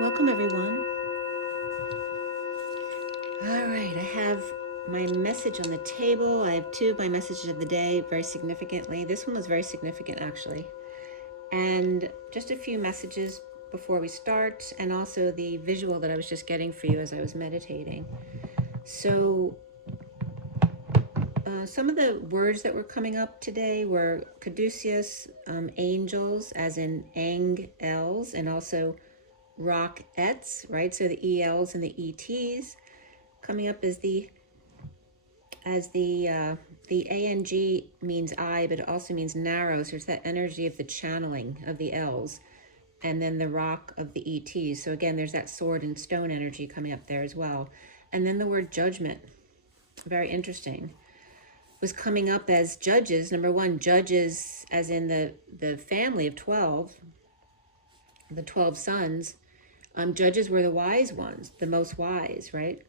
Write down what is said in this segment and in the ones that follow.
Welcome, everyone. All right, I have my message on the table. I have two of my messages of the day, very significantly. This one was very significant, actually. And just a few messages before we start, and also the visual that I was just getting for you as I was meditating. So some of the words that were coming up today were caduceus, angels, as in angels, and also rockets, right? So the ELs and the ETs. Coming up is the ANG means eye, but it also means narrow. So it's that energy of the channeling of the L's, and then the rock of the ETs. So again, there's that sword and stone energy coming up there as well. And then the word judgment, very interesting, was coming up as judges. Number one, judges as in the family of 12, the 12 sons. Judges were the wise ones, the most wise, right?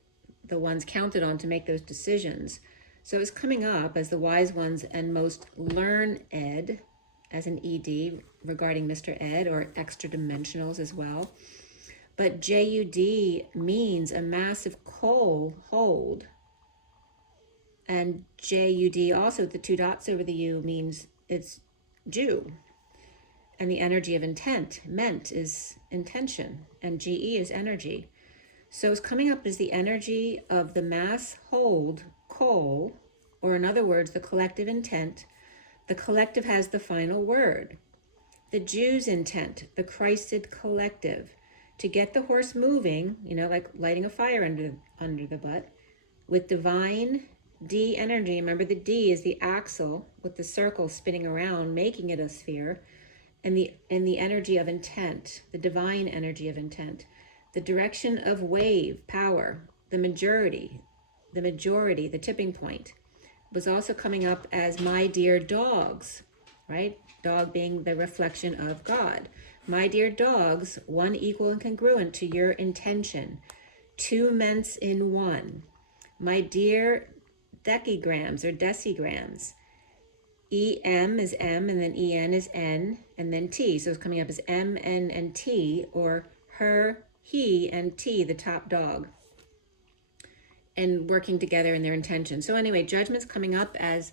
The ones counted on to make those decisions. So it was coming up as the wise ones and most learned, as an ED, regarding Mr. Ed, or extra dimensionals as well. But JUD means a massive coal hold. And JUD also, the two dots over the U, means it's Jew. And the energy of intent, meant, is intention. And GE is energy. So it's coming up as the energy of the mass hold, coal, or in other words, the collective intent. The collective has the final word. The Jew's intent, the Christed collective, to get the horse moving, like lighting a fire under the butt, with divine D energy. Remember, the D is the axle with the circle spinning around, making it a sphere, and the energy of intent, the divine energy of intent. The direction of wave, power, the majority, the tipping point, was also coming up as my dear dogs, right? Dog being the reflection of God. My dear dogs, one equal and congruent to your intention. Two ments in one. My dear decagrams or decigrams. EM is M, and then EN is N, and then T. So it's coming up as M, N, and T, or her, he, and T, the top dog, and working together in their intention. So anyway, judgment's coming up as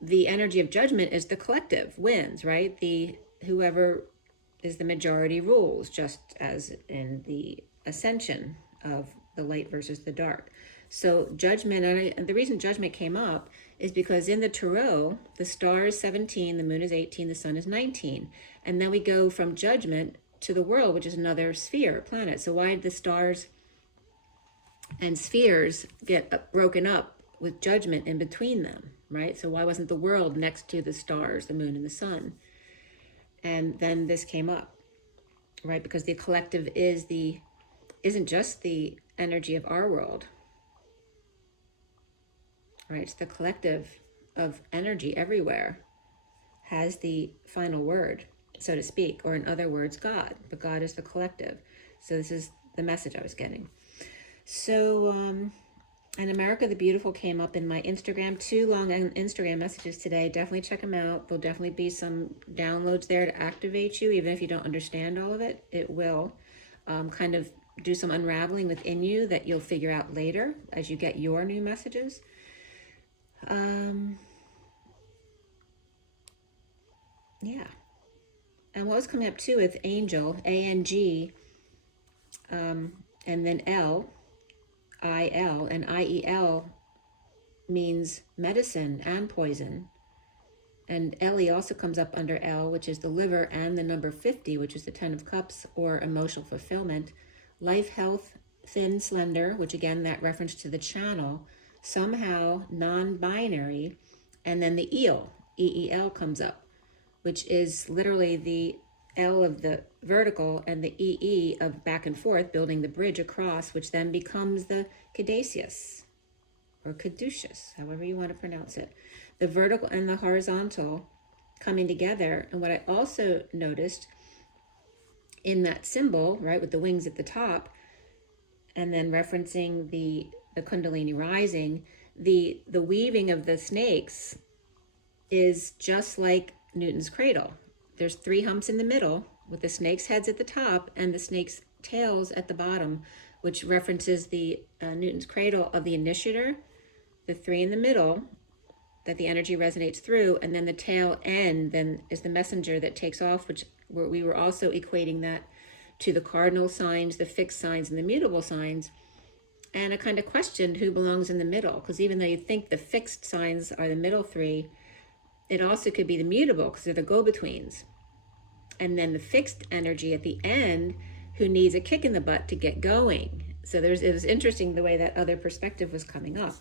the energy of judgment is the collective wins, right? Whoever is the majority rules, just as in the ascension of the light versus the dark. So judgment, and the reason judgment came up is because in the tarot, the star is 17, the moon is 18, the sun is 19. And then we go from judgment to the world, which is another sphere, planet. So why did the stars and spheres get broken up with judgment in between them, right? So why wasn't the world next to the stars, the moon and the sun? And then this came up, right? Because the collective isn't just the energy of our world, right? It's the collective of energy everywhere has the final word, so to speak, or in other words, God. But God is the collective. So this is the message I was getting. So, and America the Beautiful came up in my Instagram, 2 long Instagram messages today. Definitely check them out. There'll definitely be some downloads there to activate you, even if you don't understand all of it. It will kind of do some unraveling within you that you'll figure out later as you get your new messages. Yeah. And what was coming up too with angel, A-N-G, and then L, I-L, and I-E-L means medicine and poison. And Ellie also comes up under L, which is the liver, and the number 50, which is the 10 of cups, or emotional fulfillment. Life, health, thin, slender, which again, that reference to the channel, somehow non-binary, and then the eel, E-E-L comes up, which is literally the L of the vertical and the E-E of back and forth, building the bridge across, which then becomes the caduceus, or caduceus, however you want to pronounce it. The vertical and the horizontal coming together. And what I also noticed in that symbol, right, with the wings at the top, and then referencing the Kundalini rising, the weaving of the snakes is just like Newton's cradle. There's 3 humps in the middle, with the snake's heads at the top and the snake's tails at the bottom, which references the Newton's cradle of the initiator, the 3 in the middle that the energy resonates through, and then the tail end then is the messenger that takes off, which we were also equating that to the cardinal signs, the fixed signs, and the mutable signs. And I kind of questioned who belongs in the middle, because even though you think the fixed signs are the middle 3, it also could be the mutable, because they're the go-betweens. And then the fixed energy at the end, who needs a kick in the butt to get going. So it was interesting the way that other perspective was coming up.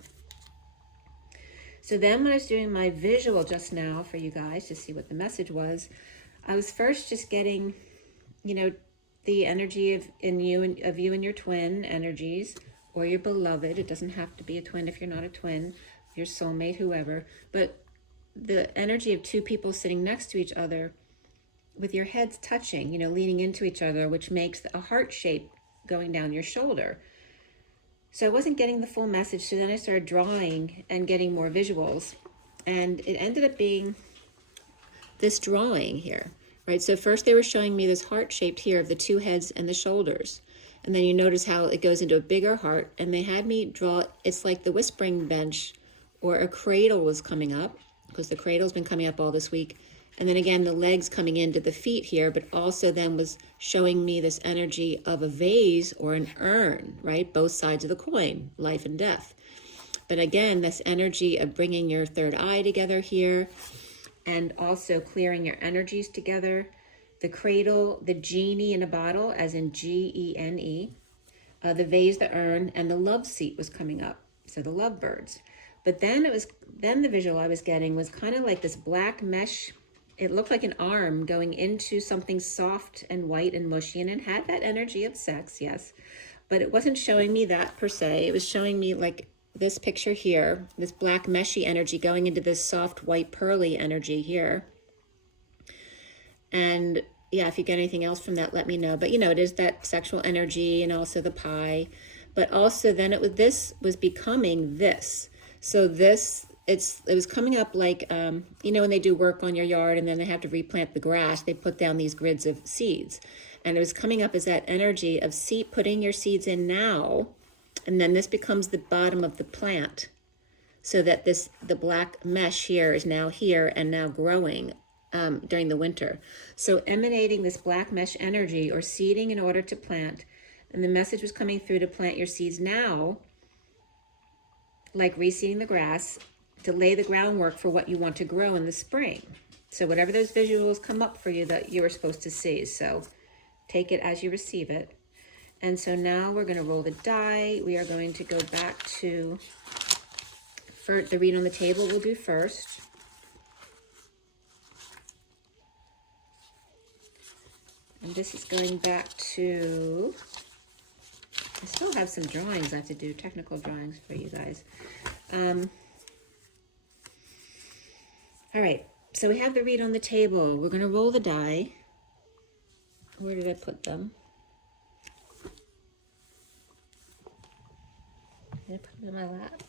So then when I was doing my visual just now for you guys to see what the message was, I was first just getting, you know, the energy of you and your twin energies, or your beloved. It doesn't have to be a twin if you're not a twin, your soulmate, whoever. But the energy of 2 people sitting next to each other with your heads touching, you know, leaning into each other, which makes a heart shape going down your shoulder. So I wasn't getting the full message. So then I started drawing and getting more visuals. And it ended up being this drawing here, right? So first they were showing me this heart shaped here of the 2 heads and the shoulders. And then you notice how it goes into a bigger heart. And they had me draw, it's like the whispering bench or a cradle was coming up, because the cradle's been coming up all this week. And then again, the legs coming into the feet here, but also then was showing me this energy of a vase or an urn, right? Both sides of the coin, life and death. But again, this energy of bringing your third eye together here, and also clearing your energies together. The cradle, the genie in a bottle, as in Gene, the vase, the urn, and the love seat was coming up. So the lovebirds. But then the visual I was getting was kind of like this black mesh. It looked like an arm going into something soft and white and mushy, and it had that energy of sex, yes. But it wasn't showing me that per se. It was showing me like this picture here, this black meshy energy going into this soft white pearly energy here. And yeah, if you get anything else from that, let me know. But you know, it is that sexual energy and also the pie. But also then this was becoming this. So it was coming up like, you know, when they do work on your yard and then they have to replant the grass, they put down these grids of seeds. And it was coming up as that energy of putting your seeds in now. And then this becomes the bottom of the plant. So that the black mesh here is now here and now growing during the winter. So emanating this black mesh energy or seeding in order to plant. And the message was coming through to plant your seeds now, like reseeding the grass, to lay the groundwork for what you want to grow in the spring. So whatever those visuals come up for you that you were supposed to see. So take it as you receive it. And so now we're going to roll the die. We are going to go back to the read on the table we'll do first. And this is going back to, I still have some drawings I have to do, technical drawings for you guys. All right, so we have the read on the table. We're going to roll the die. Where did I put them? Did I put them in my lap?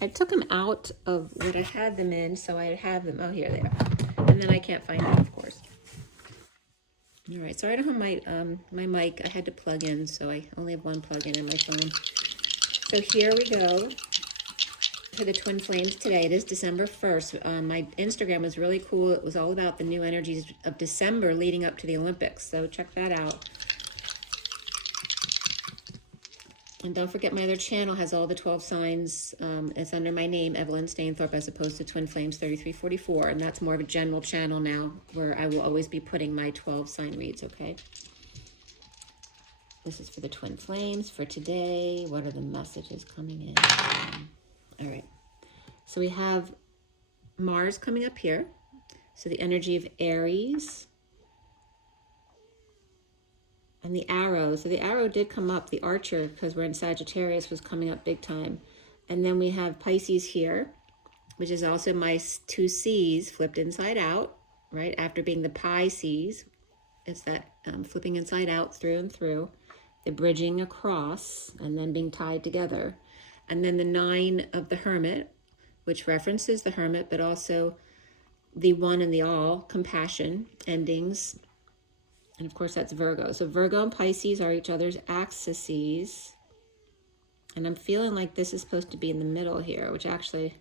I took them out of what I had them in, so I have them. Oh, here they are. And then I can't find them, of course. All right, so I don't have my mic. I had to plug in, so I only have one plug in my phone. So here we go for the Twin Flames today. It is December 1st. My Instagram was really cool. It was all about the new energies of December leading up to the Olympics. So check that out. And don't forget my other channel has all the 12 signs. It's under my name, Evelyn Stainthorpe, as opposed to Twin Flames 3344. And that's more of a general channel now where I will always be putting my 12 sign reads, okay? This is for the Twin Flames for today. What are the messages coming in? All right. So we have Mars coming up here. So the energy of Aries. And the arrow, so the arrow did come up, the archer, because we're in Sagittarius, was coming up big time. And then we have Pisces here, which is also my 2 C's flipped inside out, right? After being the Pisces, it's that flipping inside out through and through, the bridging across, and then being tied together. And then the 9 of the Hermit, which references the Hermit, but also the one and the all, compassion, endings. And of course, that's Virgo. So Virgo and Pisces are each other's axes. And I'm feeling like this is supposed to be in the middle here, which actually,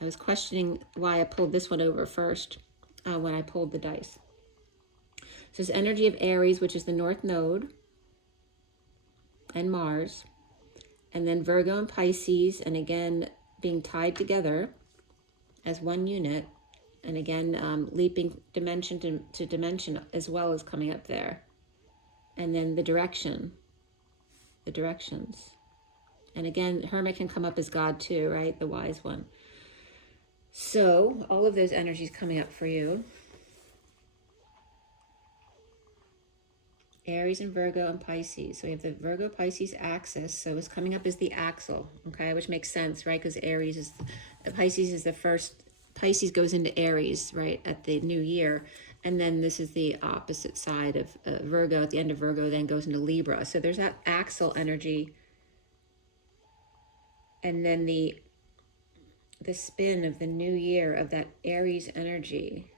I was questioning why I pulled this one over first when I pulled the dice. So it's energy of Aries, which is the North Node, and Mars. And then Virgo and Pisces, and again, being tied together as one unit. And again, leaping dimension to dimension as well as coming up there. And then the directions. And again, Hermit can come up as God too, right? The wise one. So all of those energies coming up for you. Aries and Virgo and Pisces. So we have the Virgo Pisces axis. So it's coming up as the axle, okay? Which makes sense, right? Because Aries is, Pisces is the first, Pisces goes into Aries, right? At the new year. And then this is the opposite side of Virgo. At the end of Virgo then goes into Libra. So there's that axle energy. And then the spin of the new year of that Aries energy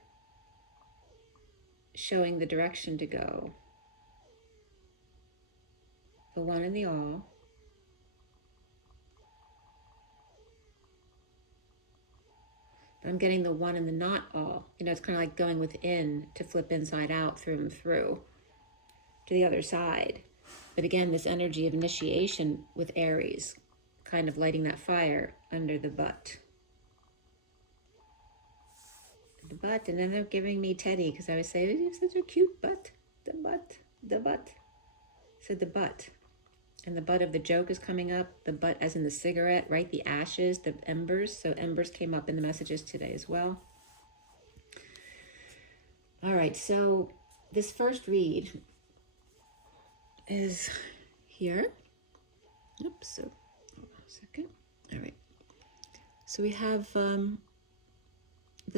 showing the direction to go. The one and the all. But I'm getting the one and the not all. You know, it's kind of like going within to flip inside out, through and through to the other side. But again, this energy of initiation with Aries, kind of lighting that fire under the butt. The butt, and then they're giving me Teddy, because I would say, you have such a cute butt. The butt. So the butt. And the butt of the joke is coming up. The butt as in the cigarette, right? The ashes, the embers. So embers came up in the messages today as well. All right, so this first read is here. Oops, so hold on a second. All right. So we have the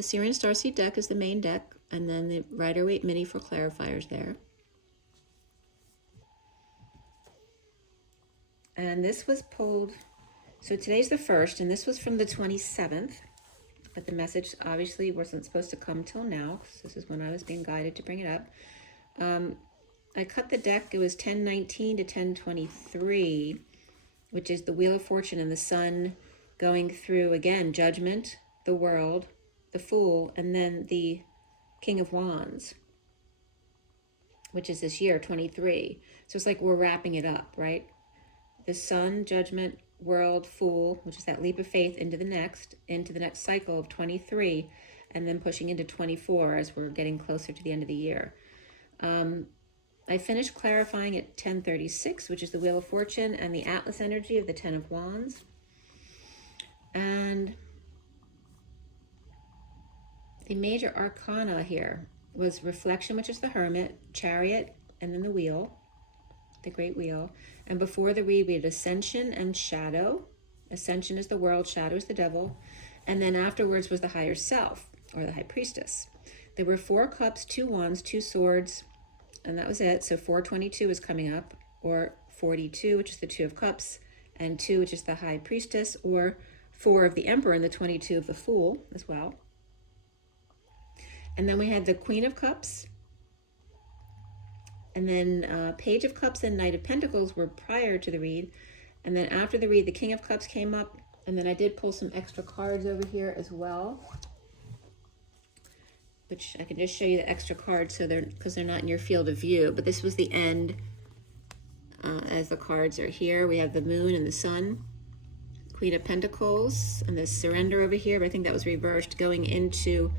SIRIAN Starseed deck is the main deck, and then the Rider-Waite Mini for clarifiers there. And this was pulled, so today's the 1st, and this was from the 27th, but the message obviously wasn't supposed to come till now, because this is when I was being guided to bring it up. I cut the deck, it was 1019 to 1023, which is the Wheel of Fortune and the Sun going through, again, Judgment, the World, the Fool, and then the King of Wands, which is this year, 23. So it's like we're wrapping it up, right? The Sun, Judgment, World, Fool, which is that leap of faith into the next cycle of 23, and then pushing into 24 as we're getting closer to the end of the year. I finished clarifying at 1036, which is the Wheel of Fortune and the Atlas energy of the 10 of Wands. And the major arcana here was Reflection, which is the Hermit, Chariot, and then the Wheel, the Great Wheel. And before the read, we had Ascension and Shadow. Ascension is the world, Shadow is the devil. And then afterwards was the Higher Self, or the High Priestess. There were 4 cups, 2 wands, 2 swords, and that was it. So 422 is coming up, or 42, which is the 2 of cups, and 2, which is the High Priestess, or 4 of the Emperor and the 22 of the Fool as well. And then we had the Queen of Cups, and then Page of Cups and Knight of Pentacles were prior to the read. And then after the read, the King of Cups came up. And then I did pull some extra cards over here as well, which I can just show you the extra cards because they're not in your field of view. But this was the end as the cards are here. We have the Moon and the Sun, Queen of Pentacles, and the Surrender over here. But I think that was reversed going into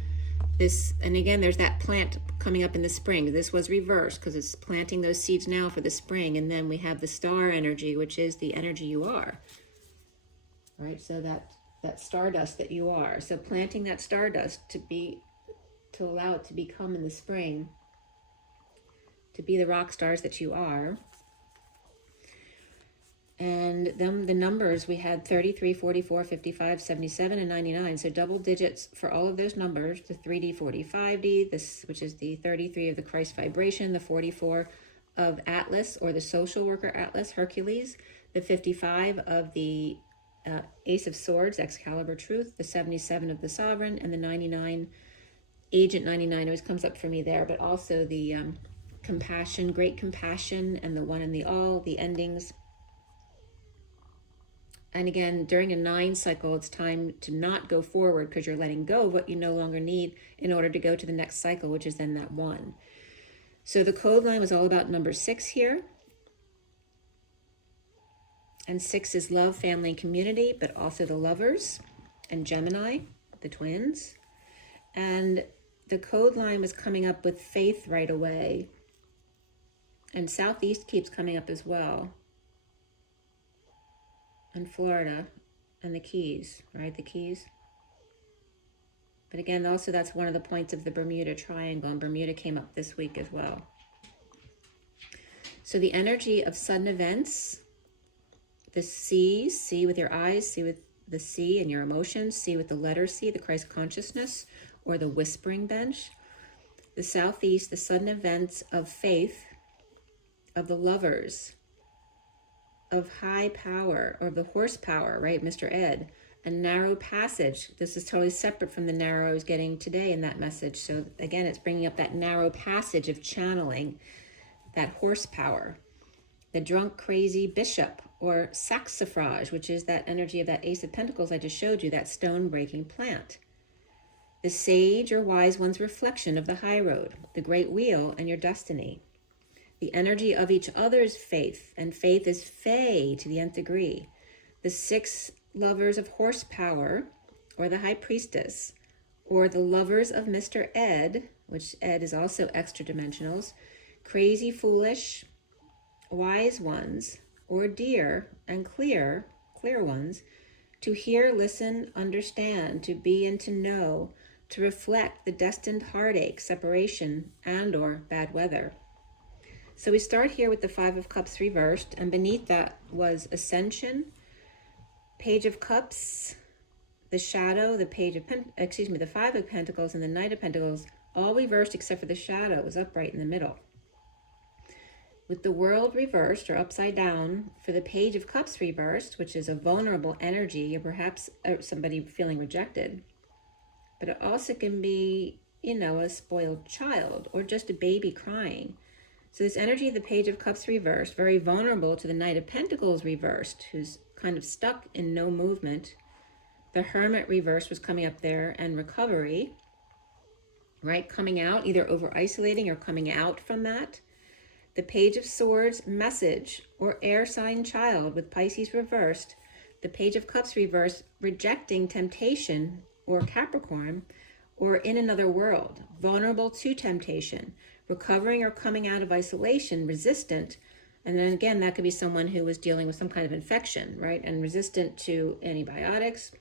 this. And again, there's that plant coming up in the spring. This was reversed because it's planting those seeds now for the spring. And then we have the Star energy, which is the energy you are, right? So that stardust that you are. So planting that stardust to allow it to become in the spring, to be the rock stars that you are. And then the numbers, we had 33, 44, 55, 77, and 99. So double digits for all of those numbers. The 3D, 45D, this, which is the 33 of the Christ vibration, the 44 of Atlas, or the social worker Atlas, Hercules, the 55 of the Ace of Swords, Excalibur Truth, the 77 of the Sovereign, and the 99 Agent 99 always comes up for me there, but also the compassion, great compassion, and the one and the all, the endings. And again, during a 9 cycle, it's time to not go forward because you're letting go of what you no longer need in order to go to the next cycle, which is then that 1. So the code line was all about number 6 here. And 6 is love, family, and community, but also the lovers and Gemini, the twins. And the code line was coming up with faith right away. And Southeast keeps coming up as well. And Florida and the Keys, right? The Keys. But again, also that's one of the points of the Bermuda Triangle, and Bermuda came up this week as well. So the energy of sudden events, the C, see with your eyes, see with the C and your emotions, see with the letter C, the Christ consciousness, or the whispering bench. The Southeast, the sudden events of faith, of the lovers, of high power, or the horsepower, right, Mr. Ed, a narrow passage. This is totally separate from the narrow I was getting today in that message. So again, it's bringing up that narrow passage of channeling, that horsepower. The drunk, crazy bishop, or saxifrage, which is that energy of that Ace of Pentacles I just showed you, that stone-breaking plant. The sage or wise one's reflection of the high road, the great wheel, and your destiny. The energy of each other's faith, and faith is fey to the nth degree. The 6 lovers of horsepower, or the high priestess, or the lovers of Mr. Ed, which Ed is also extra dimensionals, crazy, foolish, wise ones, or dear and clear ones, to hear, listen, understand, to be and to know, to reflect the destined heartache, separation, and or bad weather. So we start here with the 5 of Cups reversed, and beneath that was Ascension, Page of Cups, the Shadow, the the 5 of Pentacles, and the Knight of Pentacles, all reversed except for the Shadow was upright in the middle. With the World reversed or upside down for the Page of Cups reversed, which is a vulnerable energy, or perhaps somebody feeling rejected. But it also can be, a spoiled child or just a baby crying. So this energy of the Page of Cups reversed, very vulnerable to the Knight of Pentacles reversed, who's kind of stuck in no movement. The Hermit reversed was coming up there, and recovery, right? Coming out, either over isolating or coming out from that. The Page of Swords, message, or air sign child with Pisces reversed. The Page of Cups reversed, rejecting temptation, or Capricorn, or in another world, vulnerable to temptation, recovering or coming out of isolation, resistant. And then again, that could be someone who was dealing with some kind of infection, right? And resistant to antibiotics.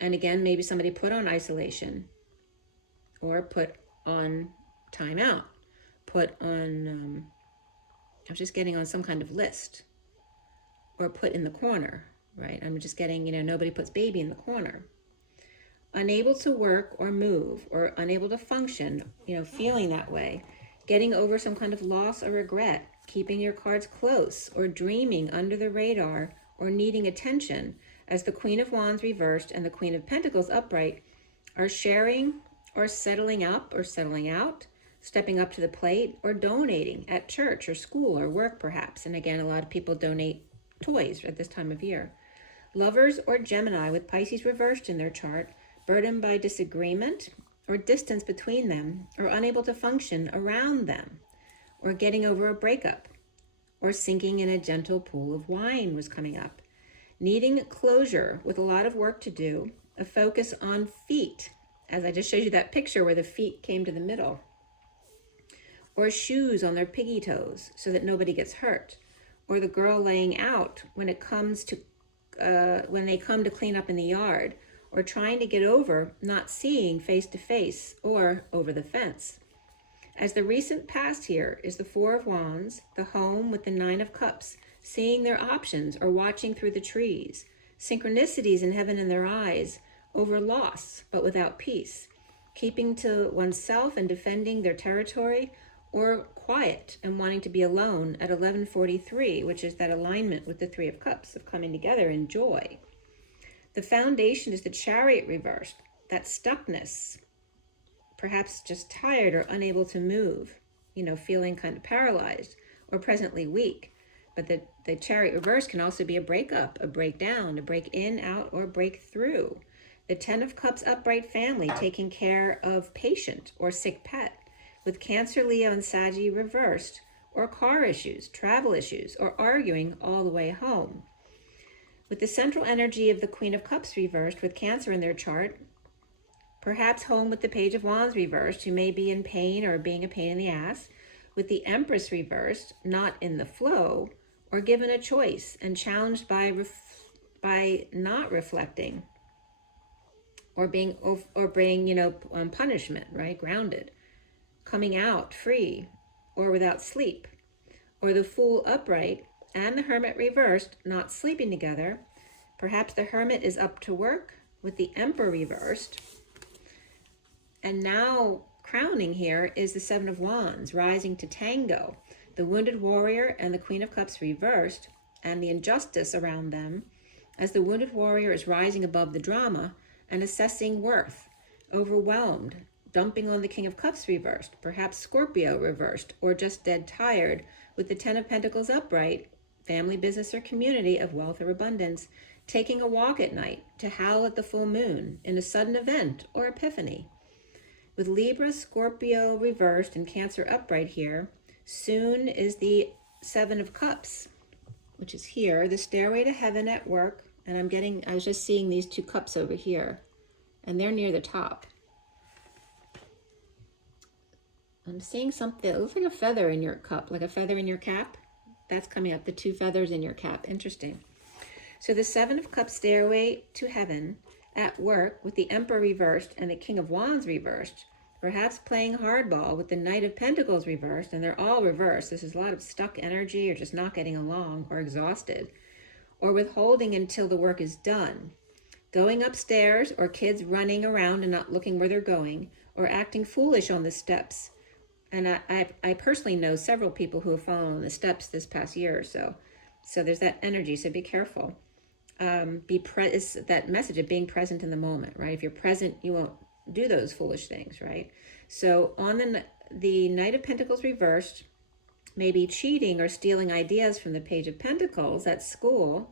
And again, maybe somebody put on isolation or put on timeout, put on, I was just getting on some kind of list, or put in the corner, right? I'm just getting, nobody puts baby in the corner. Unable to work or move, or unable to function, feeling that way. Getting over some kind of loss or regret, keeping your cards close, or dreaming under the radar, or needing attention, as the Queen of Wands reversed and the Queen of Pentacles upright are sharing or settling up or settling out, stepping up to the plate, or donating at church or school or work perhaps. And again, a lot of people donate toys at this time of year. Lovers or Gemini with Pisces reversed in their chart, burdened by disagreement or distance between them, or unable to function around them, or getting over a breakup, or sinking in a gentle pool of wine was coming up. Needing closure with a lot of work to do, a focus on feet, as I just showed you that picture where the feet came to the middle, or shoes on their piggy toes so that nobody gets hurt, or the girl laying out when they come to clean up in the yard, or trying to get over not seeing face to face or over the fence. As the recent past here is the 4 of Wands, the home with the 9 of Cups, seeing their options or watching through the trees, synchronicities in heaven in their eyes, over loss but without peace, keeping to oneself and defending their territory, or quiet and wanting to be alone at 11:43, which is that alignment with the 3 of Cups of coming together in joy. The foundation is the Chariot reversed, that stuckness, perhaps just tired or unable to move, feeling kind of paralyzed or presently weak. But the Chariot reverse can also be a breakup, a breakdown, a break in, out, or break through. The Ten of Cups upright family taking care of patient or sick pet, with Cancer, Leo, and Saggy reversed, or car issues, travel issues, or arguing all the way home. With the central energy of the Queen of Cups reversed with Cancer in their chart, perhaps home with the Page of Wands reversed, who may be in pain or being a pain in the ass, with the Empress reversed, not in the flow, or given a choice and challenged by not reflecting, or being punishment, right? Grounded, coming out free, or without sleep, or the Fool upright and the Hermit reversed, not sleeping together. Perhaps the Hermit is up to work with the Emperor reversed. And now crowning here is the Seven of Wands, rising to tango, the Wounded Warrior and the Queen of Cups reversed, and the injustice around them, as the Wounded Warrior is rising above the drama and assessing worth, overwhelmed, dumping on the King of Cups reversed, perhaps Scorpio reversed, or just dead tired, with the Ten of Pentacles upright, family, business, or community of wealth or abundance, taking a walk at night to howl at the full moon in a sudden event or epiphany. With Libra, Scorpio reversed, and Cancer upright here, soon is the Seven of Cups, which is here, the stairway to heaven at work. And I was just seeing these two cups over here, and they're near the top. I'm seeing something, it looks like a feather in your cup, like a feather in your cap. That's coming up, the two feathers in your cap. Interesting. So the Seven of Cups stairway to heaven at work with the Emperor reversed and the King of Wands reversed, perhaps playing hardball with the Knight of Pentacles reversed, and they're all reversed. This is a lot of stuck energy or just not getting along or exhausted, or withholding until the work is done. Going upstairs, or kids running around and not looking where they're going, or acting foolish on the steps. And I personally know several people who have fallen on the steps this past year or so. So there's that energy, so be careful. It's that message of being present in the moment, right? If you're present, you won't do those foolish things, right? So on the Knight of Pentacles reversed, maybe cheating or stealing ideas from the Page of Pentacles at school,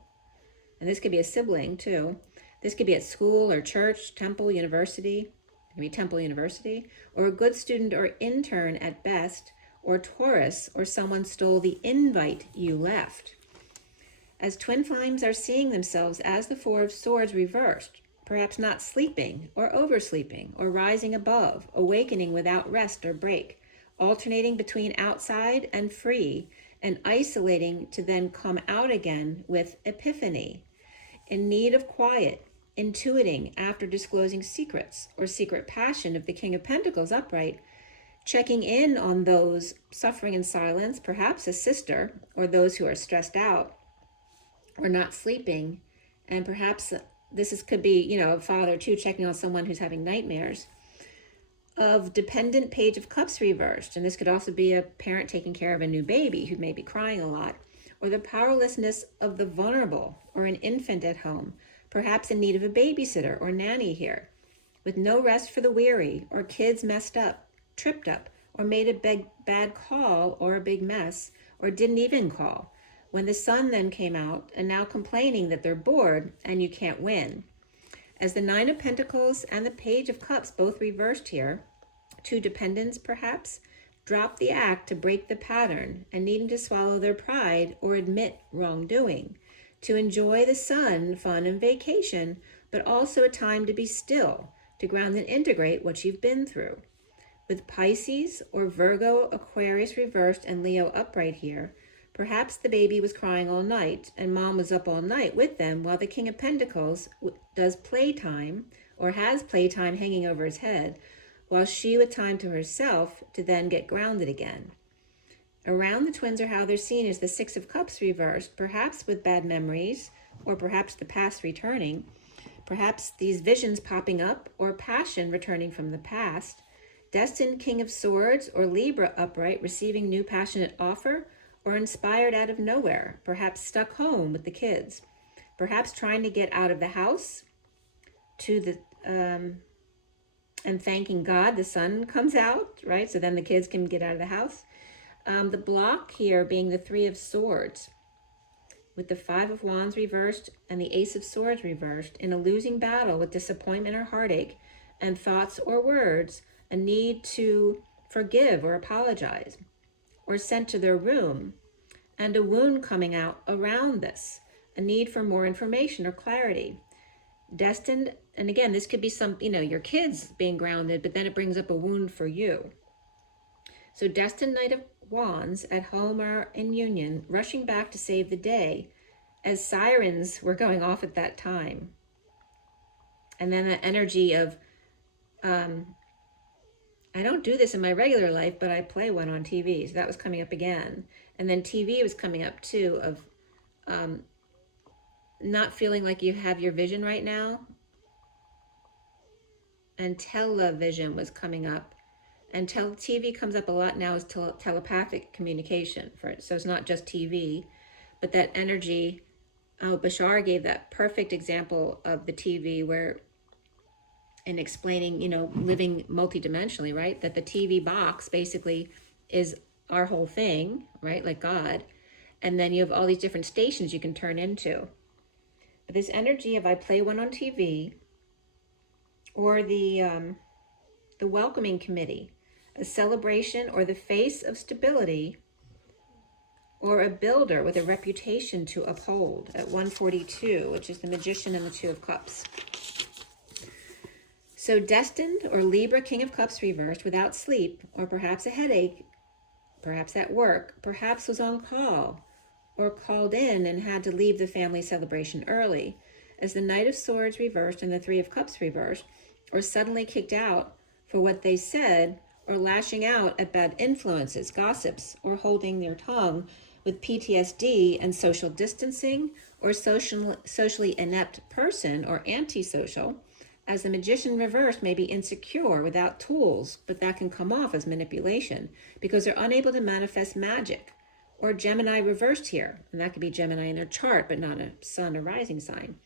and this could be a sibling too. This could be at school or church, temple, university, maybe temple, university, or a good student or intern at best, or Taurus, or someone stole the invite you left. As twin flames are seeing themselves as the Four of Swords reversed, perhaps not sleeping or oversleeping or rising above, awakening without rest or break, alternating between outside and free, and isolating to then come out again with epiphany, in need of quiet, intuiting after disclosing secrets or secret passion of the King of Pentacles upright, checking in on those suffering in silence, perhaps a sister, or those who are stressed out or not sleeping, and perhaps could be, a father too, checking on someone who's having nightmares, of dependent Page of Cups reversed. And this could also be a parent taking care of a new baby who may be crying a lot, or the powerlessness of the vulnerable, or an infant at home, perhaps in need of a babysitter or nanny here, with no rest for the weary, or kids messed up, tripped up, or made a bad call or a big mess, or didn't even call, when the sun then came out, and now complaining that they're bored and you can't win. As the Nine of Pentacles and the Page of Cups both reversed here, two dependents perhaps, drop the act to break the pattern and needing to swallow their pride or admit wrongdoing, to enjoy the sun, fun, and vacation, but also a time to be still, to ground and integrate what you've been through. With Pisces or Virgo, Aquarius reversed, and Leo upright here, perhaps the baby was crying all night and mom was up all night with them while the King of Pentacles does playtime or has playtime hanging over his head, while she with time to herself to then get grounded again. Around the twins are how they're seen as the Six of Cups reversed, perhaps with bad memories or perhaps the past returning, perhaps these visions popping up or passion returning from the past, destined King of Swords or Libra upright receiving new passionate offer, or inspired out of nowhere, perhaps stuck home with the kids. perhaps trying to get out of the house to the, and thanking God the sun comes out, right? So then the kids can get out of the house. The block here being the Three of Swords, with the Five of Wands reversed and the Ace of Swords reversed, in a losing battle with disappointment or heartache and thoughts or words, a need to forgive or apologize, or sent to their room, and a wound coming out around this, a need for more information or clarity. Destined, and again, this could be some, your kids being grounded, but then it brings up a wound for you. So destined Knight of Wands at home or in union, rushing back to save the day, as sirens were going off at that time. And then the energy of, I don't do this in my regular life, but I play one on TV. So that was coming up again. And then TV was coming up too, of not feeling like you have your vision right now. And television was coming up. And TV comes up a lot now as telepathic communication. So it's not just TV, but that energy. Bashar gave that perfect example of the TV where, in explaining, living multidimensionally, right? That the TV box basically is our whole thing, right? Like God. And then you have all these different stations you can turn into. But this energy of I play one on TV, or the welcoming committee, a celebration or the face of stability, or a builder with a reputation to uphold at 142, which is the Magician and the Two of Cups. So destined or Libra, King of Cups reversed, without sleep, or perhaps a headache, perhaps at work, perhaps was on call, or called in and had to leave the family celebration early, as the Knight of Swords reversed and the Three of Cups reversed, or suddenly kicked out for what they said, or lashing out at bad influences, gossips, or holding their tongue with PTSD and social distancing, or socially inept person, or antisocial, as the Magician reversed may be insecure without tools, but that can come off as manipulation because they're unable to manifest magic. Or Gemini reversed here, and that could be Gemini in their chart, but not a sun or rising sign.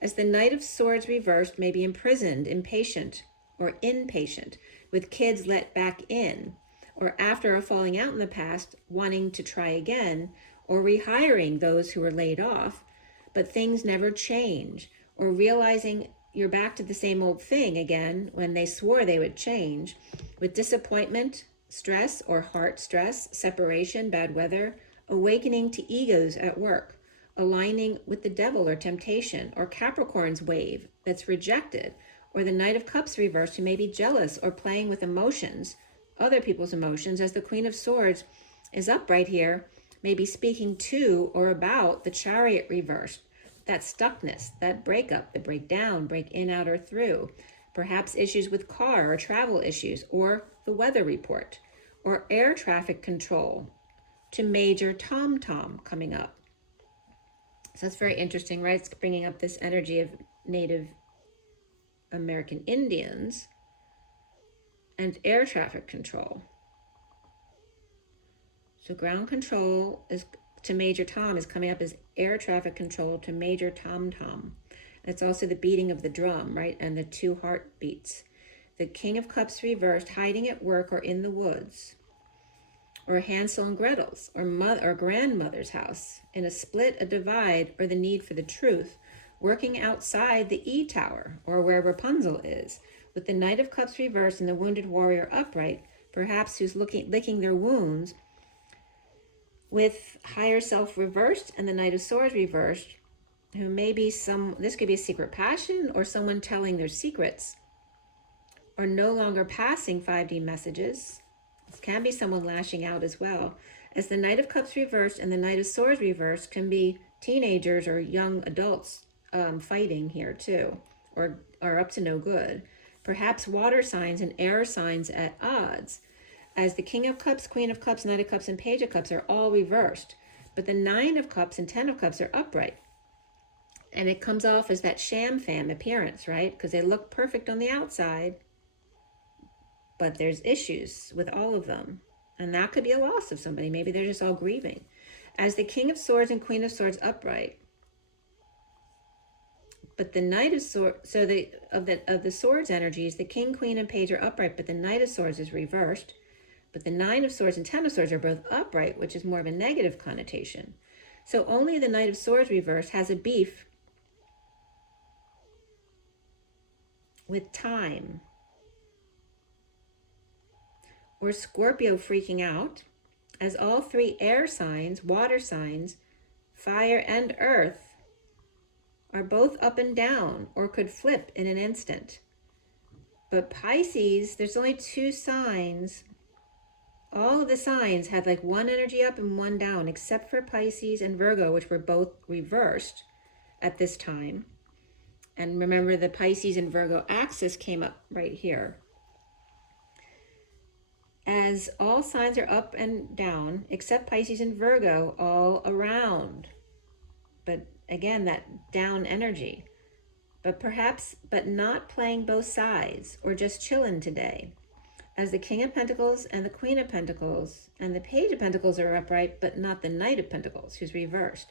As the Knight of Swords reversed may be imprisoned, impatient, or impatient, with kids let back in, or after a falling out in the past, wanting to try again, or rehiring those who were laid off, but things never change, or realizing you're back to the same old thing again when they swore they would change, with disappointment, stress or heart stress, separation, bad weather, awakening to egos at work, aligning with the devil or temptation, or Capricorn's wave that's rejected, or the Knight of Cups reversed who may be jealous or playing with emotions, other people's emotions, as the Queen of Swords is upright here, may be speaking to or about the Chariot reversed, that stuckness, that breakup, the breakdown, break in, out, or through, perhaps issues with car or travel issues, or the weather report, or air traffic control, to Major Tom coming up. So that's very interesting, right? It's bringing up this energy of Native American Indians and air traffic control. So ground control is to Major Tom is coming up as air traffic control to Major Tom. It's also the beating of the drum, right? And the two heartbeats. The King of Cups reversed, hiding at work or in the woods, or Hansel and Gretel's, or mother or grandmother's house, in a split, a divide, or the need for the truth, working outside the E Tower, or where Rapunzel is, with the Knight of Cups reversed and the wounded warrior upright, perhaps who's licking their wounds, with higher self reversed and the Knight of Swords reversed, who may be this could be a secret passion or someone telling their secrets, or no longer passing 5D messages. This can be someone lashing out as well, as the Knight of Cups reversed and the Knight of Swords reversed can be teenagers or young adults fighting here too, or are up to no good. Perhaps water signs and air signs at odds, as the King of Cups, Queen of Cups, Knight of Cups, and Page of Cups are all reversed, but the 9 of Cups and 10 of Cups are upright. And it comes off as that sham fam appearance, right? Because they look perfect on the outside, but there's issues with all of them. And that could be a loss of somebody. Maybe they're just all grieving. As the King of Swords and Queen of Swords upright, but the Knight of Swords, so of the Swords energies, the King, Queen, and Page are upright, but the Knight of Swords is reversed. But the Nine of Swords and Ten of Swords are both upright, which is more of a negative connotation. So only the Knight of Swords reversed has a beef with time, or Scorpio freaking out, as all three air signs, water signs, fire and earth, are both up and down or could flip in an instant. But Pisces, there's only two signs. All of the signs had like one energy up and one down, except for Pisces and Virgo, which were both reversed at this time. And remember, the Pisces and Virgo axis came up right here. As all signs are up and down, except Pisces and Virgo, all around. But again, that down energy. But not playing both sides, or just chilling today. As the King of Pentacles and the Queen of Pentacles and the Page of Pentacles are upright, but not the Knight of Pentacles, who's reversed.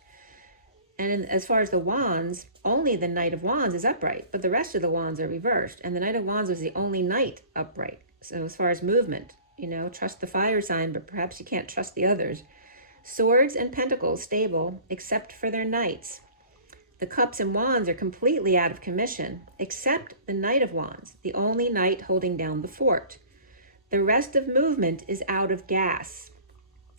And as far as the Wands, only the Knight of Wands is upright, but the rest of the Wands are reversed. And the Knight of Wands was the only Knight upright. So as far as movement, trust the fire sign, but perhaps you can't trust the others. Swords and Pentacles stable, except for their Knights. The Cups and Wands are completely out of commission, except the Knight of Wands, the only Knight holding down the fort. The rest of movement is out of gas.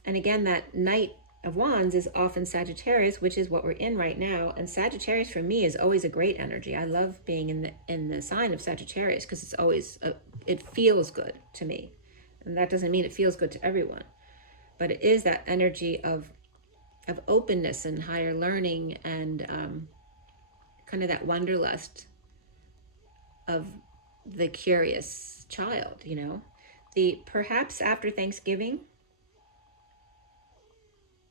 And again, that Knight of Wands is often Sagittarius, which is what we're in right now. And Sagittarius for me is always a great energy. I love being in the sign of Sagittarius because it's always, it feels good to me. And that doesn't mean it feels good to everyone. But it is that energy of openness and higher learning and kind of that wanderlust of the curious child, Perhaps after Thanksgiving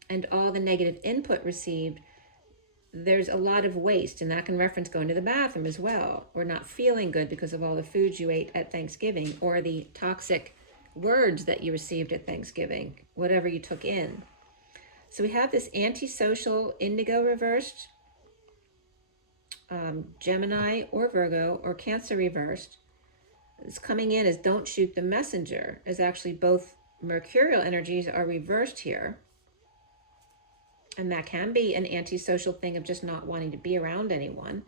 and all the negative input received, there's a lot of waste, and that can reference going to the bathroom as well, or not feeling good because of all the foods you ate at Thanksgiving, or the toxic words that you received at Thanksgiving, whatever you took in. So we have this antisocial indigo reversed, Gemini or Virgo or Cancer reversed. It's coming in as don't shoot the messenger, as actually both mercurial energies are reversed here. And that can be an antisocial thing of just not wanting to be around anyone.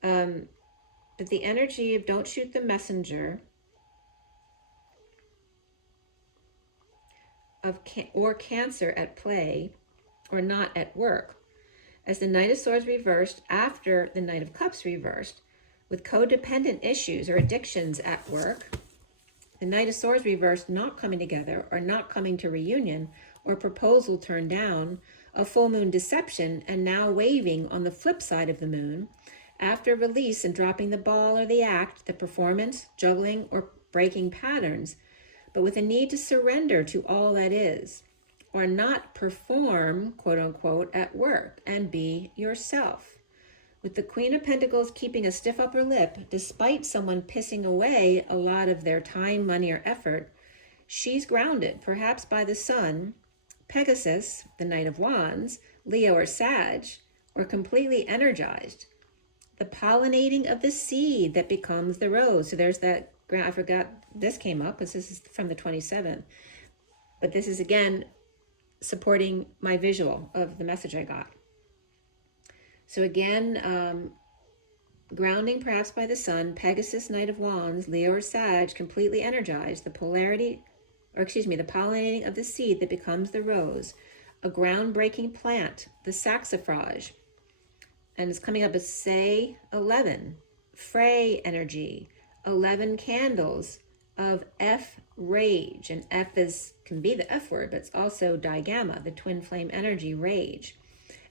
But the energy of don't shoot the messenger or Cancer at play or not at work, as the Knight of Swords reversed after the Knight of Cups reversed, with codependent issues or addictions at work. The Knight of Swords reversed not coming together or not coming to reunion or proposal turned down, a full moon deception, and now waving on the flip side of the moon after release and dropping the ball or the act, the performance, juggling, or breaking patterns, but with a need to surrender to all that is, or not perform, quote unquote, at work and be yourself. With the Queen of Pentacles keeping a stiff upper lip, despite someone pissing away a lot of their time, money, or effort, she's grounded, perhaps by the sun, Pegasus, the Knight of Wands, Leo or Sag, or completely energized. The pollinating of the seed that becomes the rose. So there's that, I forgot this came up because this is from the 27th. But this is again supporting my visual of the message I got. So again, grounding perhaps by the sun, Pegasus, Knight of Wands, Leo or Sag, completely energized. The pollinating of the seed that becomes the rose. A groundbreaking plant, the saxifrage. And it's coming up as say 11, Frey energy, 11 candles of F rage. And F can be the F word, but it's also digamma, the twin flame energy, rage.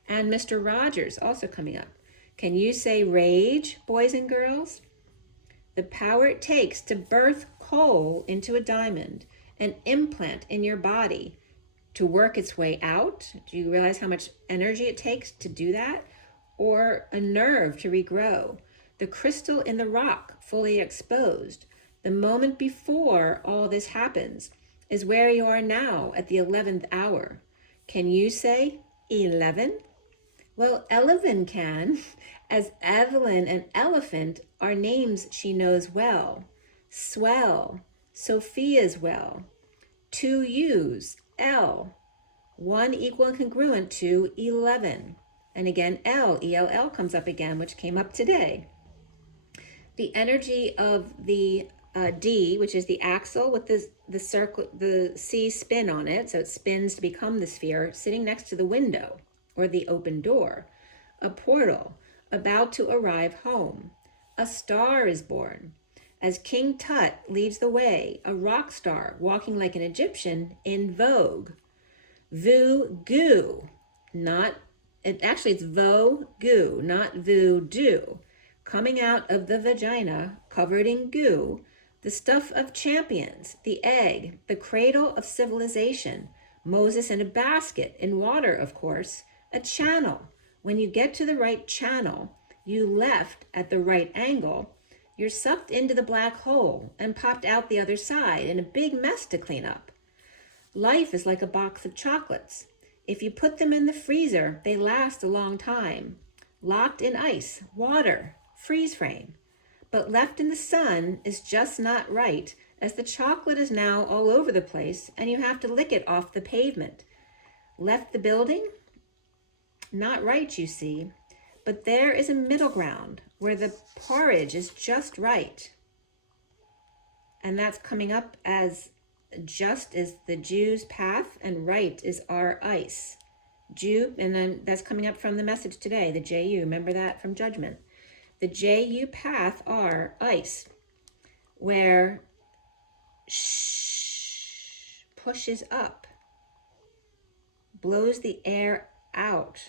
And Mr. Rogers also coming up. Can you say rage, boys and girls? The power it takes to birth coal into a diamond, an implant in your body to work its way out. Do you realize how much energy it takes to do that? Or a nerve to regrow. The crystal in the rock fully exposed. The moment before all this happens is where you are now at the 11th hour. Can you say 11? Well, Evelyn can, as Evelyn and Elephant are names she knows well. Swell, Sophia's well. 2 U's, L. 1 equal and congruent to 11. And again, L, ELL comes up again, which came up today. The energy of the D, which is the axle with the circle, the C spin on it, so it spins to become the sphere, sitting next to the window or the open door. A portal, about to arrive home. A star is born. As King Tut leads the way, a rock star walking like an Egyptian in vogue. Voodoo, it's vo-goo, not voodoo. Coming out of the vagina, covered in goo, the stuff of champions, the egg, the cradle of civilization, Moses in a basket, in water, of course, a channel. When you get to the right channel, you left at the right angle, you're sucked into the black hole and popped out the other side in a big mess to clean up. Life is like a box of chocolates. If you put them in the freezer, they last a long time. Locked in ice, water, freeze frame. But left in the sun is just not right, as the chocolate is now all over the place and you have to lick it off the pavement. Left the building? Not right, you see. But there is a middle ground where the porridge is just right. And that's coming up as just is the Jew's path and right is our ice. Jew, and then that's coming up from the message today, the JU. Remember that from Judgment. The JU path are ice, where shh pushes up, blows the air out.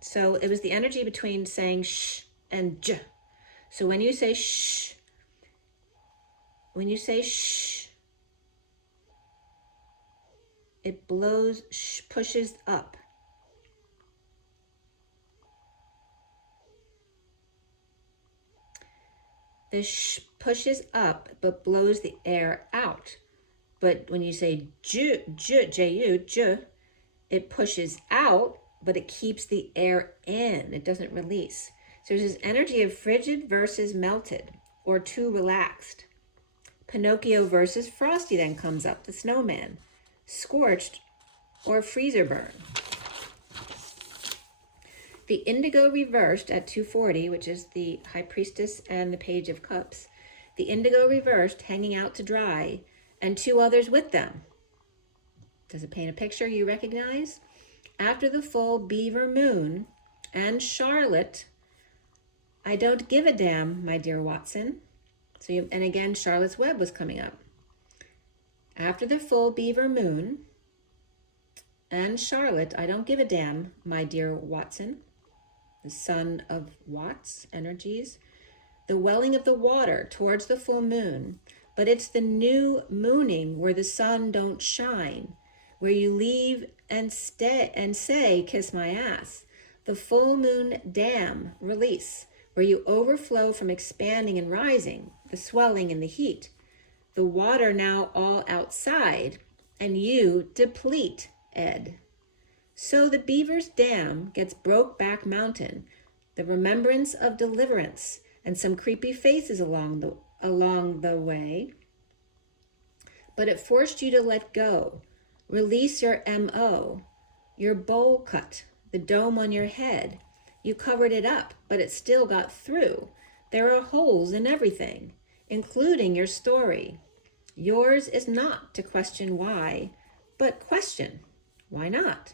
So it was the energy between saying shh and j. So when you say shh, it blows, pushes up. The sh pushes up, but blows the air out. But when you say J-U, it pushes out, but it keeps the air in. It doesn't release. So there's this energy of frigid versus melted, or too relaxed. Pinocchio versus Frosty then comes up, the snowman. Scorched or freezer burn. The indigo reversed at 240, which is the High Priestess and the Page of Cups. The indigo reversed, hanging out to dry, and 2 others with them. Does it paint a picture you recognize? After the full beaver moon and Charlotte, I don't give a damn, my dear Watson. So and again, Charlotte's Web was coming up. After the full beaver moon and Charlotte, I don't give a damn, my dear Watson. The son of Watts energies. The welling of the water towards the full moon. But it's the new mooning where the sun don't shine, where you leave and stay and say, kiss my ass. The full moon dam release, where you overflow from expanding and rising, the swelling and the heat. The water now all outside, and you deplete, Ed. So the beaver's dam gets Brokeback Mountain, the remembrance of deliverance, and some creepy faces along the way. But it forced you to let go. Release your M.O., your bowl cut, the dome on your head. You covered it up, but it still got through. There are holes in everything, including your story. Yours is not to question why, but question, why not?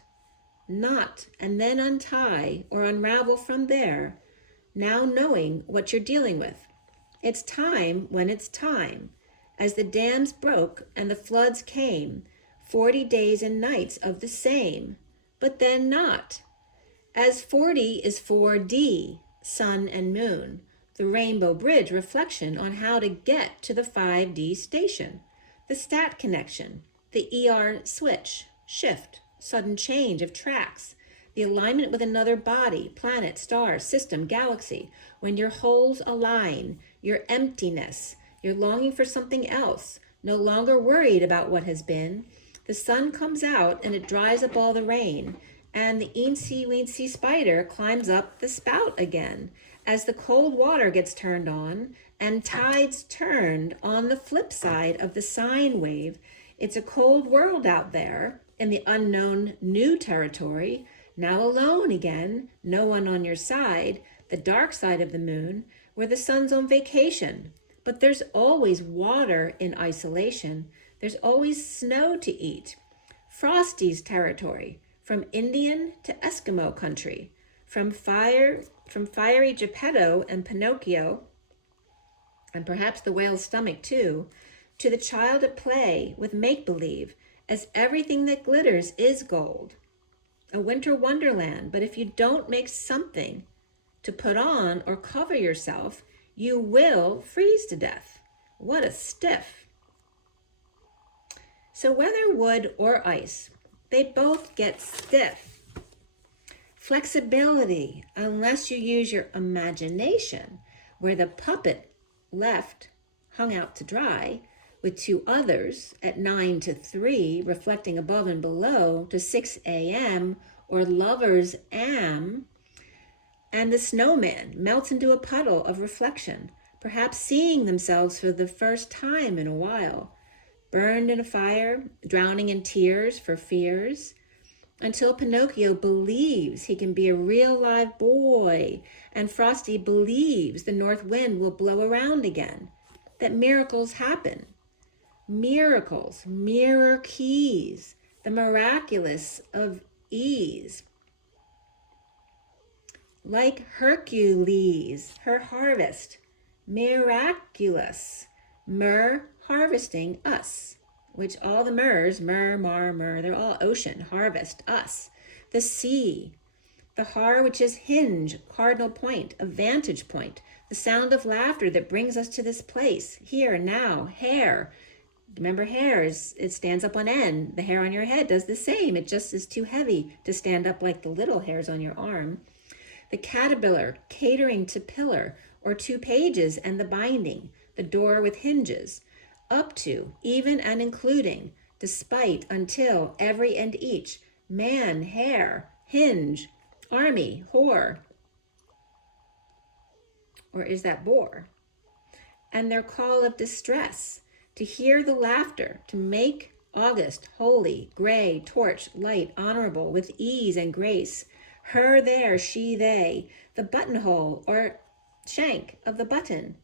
Not, and then untie or unravel from there, now knowing what you're dealing with. It's time when it's time. As the dams broke and the floods came, 40 days and nights of the same, but then not. As 40 is 4D, sun and moon, the Rainbow Bridge reflection on how to get to the 5D station, the stat connection, the ER switch, shift, sudden change of tracks, the alignment with another body, planet, star, system, galaxy, when your holes align, your emptiness, you're longing for something else, no longer worried about what has been, The sun comes out and it dries up all the rain, and the eensy weensy spider climbs up the spout again as the cold water gets turned on and tides turned on the flip side of the sine wave. It's a cold world out there in the unknown new territory, now alone again, no one on your side, the dark side of the moon, where the sun's on vacation. But there's always water in isolation. There's always snow to eat. Frosty's territory, from Indian to Eskimo country, from fiery Geppetto and Pinocchio, and perhaps the whale's stomach too, to the child at play with make-believe, as everything that glitters is gold. A winter wonderland, but if you don't make something to put on or cover yourself, you will freeze to death. What a stiff. So whether wood or ice, they both get stiff. Flexibility, unless you use your imagination, where the puppet left hung out to dry, with two others at 9 to 3, reflecting above and below to 6 a.m., or lovers am, and the snowman melts into a puddle of reflection, perhaps seeing themselves for the first time in a while, burned in a fire, drowning in tears for fears, until Pinocchio believes he can be a real live boy, and Frosty believes the north wind will blow around again, that miracles happen. Miracles, mirror keys, the miraculous of ease. Like Hercules, her harvest, miraculous, myrrh harvesting us, which all the myrrhs, myrrh, myrrh, they're all ocean, harvest, us. The sea, the har, which is hinge, cardinal point, a vantage point, the sound of laughter that brings us to this place, here, now, hair. Remember, hair, it stands up on end. The hair on your head does the same. It just is too heavy to stand up like the little hairs on your arm. The caterpillar, catering to pillar, or 2 pages and the binding, the door with hinges, up to, even and including, despite, until, every and each, man, hair, hinge, army, whore. Or is that bore? And their call of distress, to hear the laughter, to make August holy, gray, torch, light, honorable, with ease and grace. Her, there, she, they, the buttonhole or shank of the button,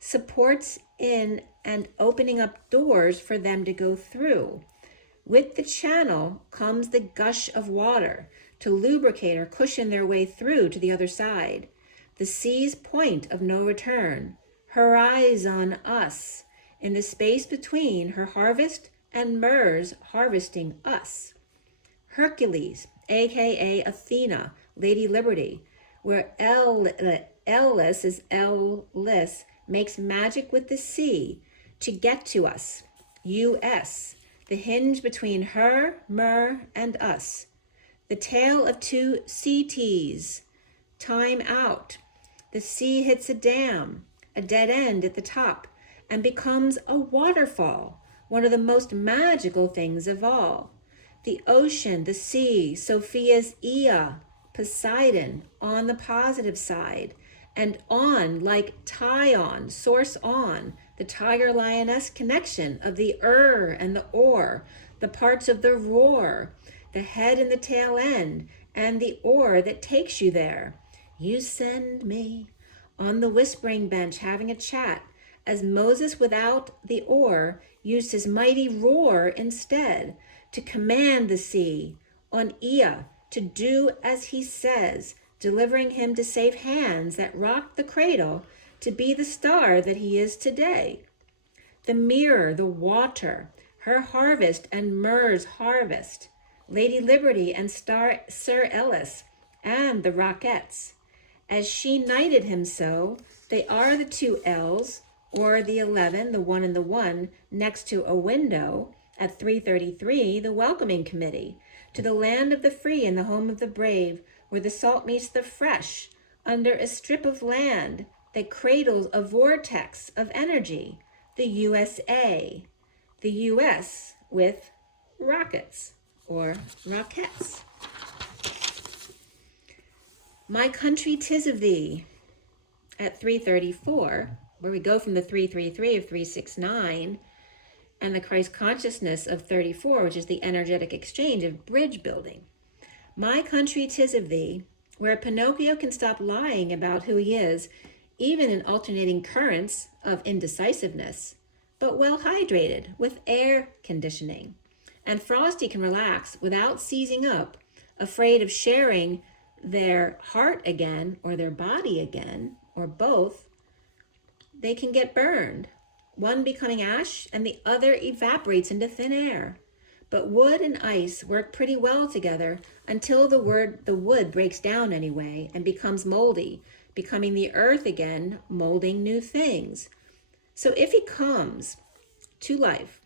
supports in and opening up doors for them to go through. With the channel comes the gush of water to lubricate or cushion their way through to the other side. The sea's point of no return, her eyes on us, in the space between her harvest and myrrh's harvesting us. Hercules, aka Athena, Lady Liberty, where L-less is L-less, makes magic with the sea to get to us. U.S., the hinge between her, myrrh, and us. The tale of 2 CTs, time out. The sea hits a dam, a dead end at the top, and becomes a waterfall, one of the most magical things of all. The ocean, the sea, Sophia's Ea, Poseidon, on the positive side, and on like tie-on, source on, the tiger-lioness connection of the and the or, the parts of the roar, the head and the tail end, and the oar that takes you there. You send me on the whispering bench having a chat, as Moses without the oar used his mighty roar instead, to command the sea, on Ea, to do as he says, delivering him to safe hands that rocked the cradle, to be the star that he is today. The mirror, the water, her harvest and myrrh's harvest, Lady Liberty and Sir Ellis, and the Rockettes. As she knighted him so, they are the 2 L's, or the 11, the 1 and the 1, next to a window, at 333, the welcoming committee, to the land of the free and the home of the brave, where the salt meets the fresh, under a strip of land that cradles a vortex of energy, the USA, the US with rockets or rockets. My country, 'tis of thee, at 334, where we go from the 333 of 369 and the Christ consciousness of 34, which is the energetic exchange of bridge building. My country, 'tis of thee, where Pinocchio can stop lying about who he is, even in alternating currents of indecisiveness, but well hydrated with air conditioning. And Frosty can relax without seizing up, afraid of sharing their heart again or their body again, or both. They can get burned, one becoming ash and the other evaporates into thin air. But wood and ice work pretty well together until the wood breaks down anyway and becomes moldy, becoming the earth again, molding new things. So if he comes to life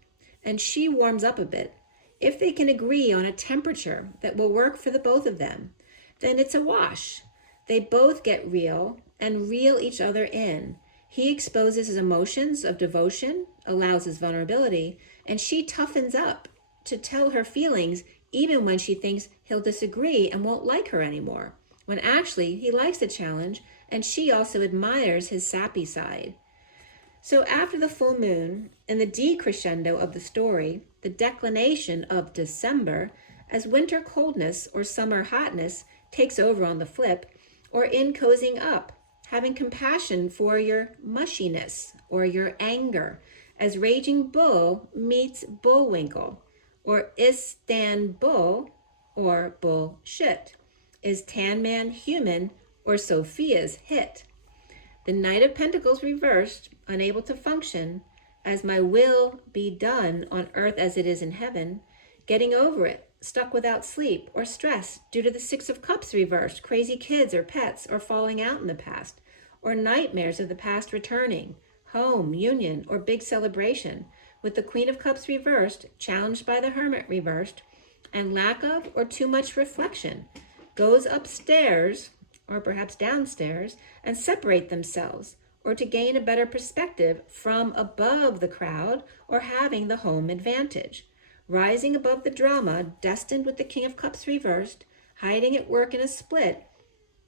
and she warms up a bit, if they can agree on a temperature that will work for the both of them, then it's a wash. They both get real and reel each other in. He exposes his emotions of devotion, allows his vulnerability, and she toughens up to tell her feelings even when she thinks he'll disagree and won't like her anymore, when actually he likes the challenge and she also admires his sappy side. So after the full moon and the decrescendo of the story, the declination of December, as winter coldness or summer hotness takes over on the flip, or in cozying up, having compassion for your mushiness or your anger, as Raging Bull meets Bullwinkle, or Istanbul or bullshit. Is Tan Man human or Sophia's hit? The Knight of Pentacles reversed, unable to function, as my will be done on earth as it is in heaven, getting over it, stuck without sleep or stress due to the Six of Cups reversed, crazy kids or pets or falling out in the past, or nightmares of the past returning, home, union, or big celebration, with the Queen of Cups reversed, challenged by the Hermit reversed, and lack of or too much reflection, goes upstairs or perhaps downstairs and separate themselves, or to gain a better perspective from above the crowd or having the home advantage. Rising above the drama, destined with the King of Cups reversed, hiding at work in a split,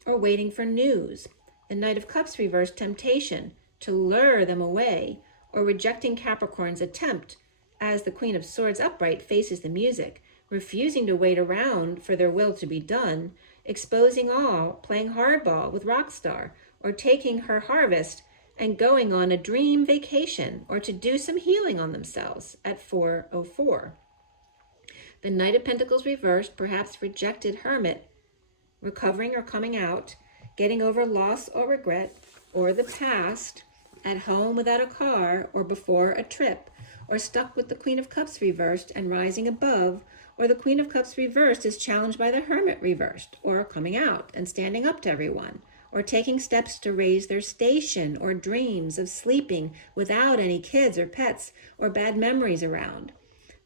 or waiting for news. The Knight of Cups reversed, temptation to lure them away, or rejecting Capricorn's attempt, as the Queen of Swords upright faces the music, refusing to wait around for their will to be done, exposing all, playing hardball with Rockstar, or taking her harvest and going on a dream vacation, or to do some healing on themselves at 404. The Knight of Pentacles reversed, perhaps rejected Hermit, recovering or coming out, getting over loss or regret, or the past, at home without a car or before a trip, or stuck with the Queen of Cups reversed and rising above, or the Queen of Cups reversed is challenged by the Hermit reversed, or coming out and standing up to everyone, or taking steps to raise their station, or dreams of sleeping without any kids or pets or bad memories around.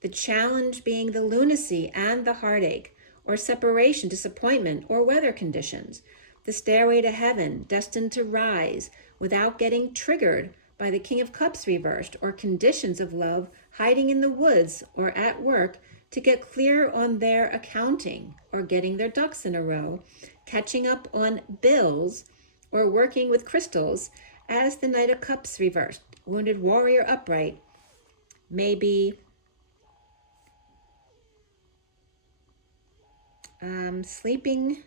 The challenge being the lunacy and the heartache, or separation, disappointment, or weather conditions. The stairway to heaven, destined to rise without getting triggered by the King of Cups reversed, or conditions of love hiding in the woods or at work to get clear on their accounting, or getting their ducks in a row, catching up on bills, or working with crystals, as the Knight of Cups reversed. Wounded warrior upright, maybe sleeping.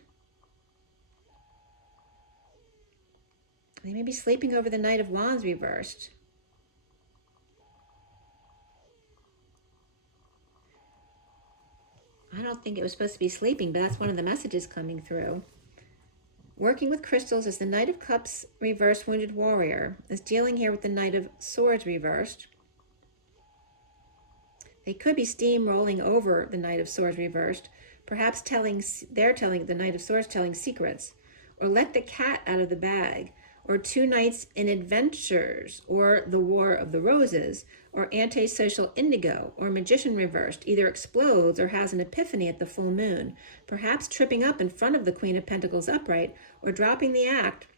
They may be sleeping over the Knight of Wands reversed. I don't think it was supposed to be sleeping, but that's one of the messages coming through. Working with crystals is the Knight of Cups reversed, wounded warrior, is dealing here with the Knight of Swords reversed. They could be steamrolling over the Knight of Swords reversed, perhaps they're telling the Knight of Swords telling secrets, or let the cat out of the bag, or two knights in adventures, or the War of the Roses, or antisocial indigo, or magician reversed, either explodes or has an epiphany at the full moon, perhaps tripping up in front of the Queen of Pentacles upright, or dropping the act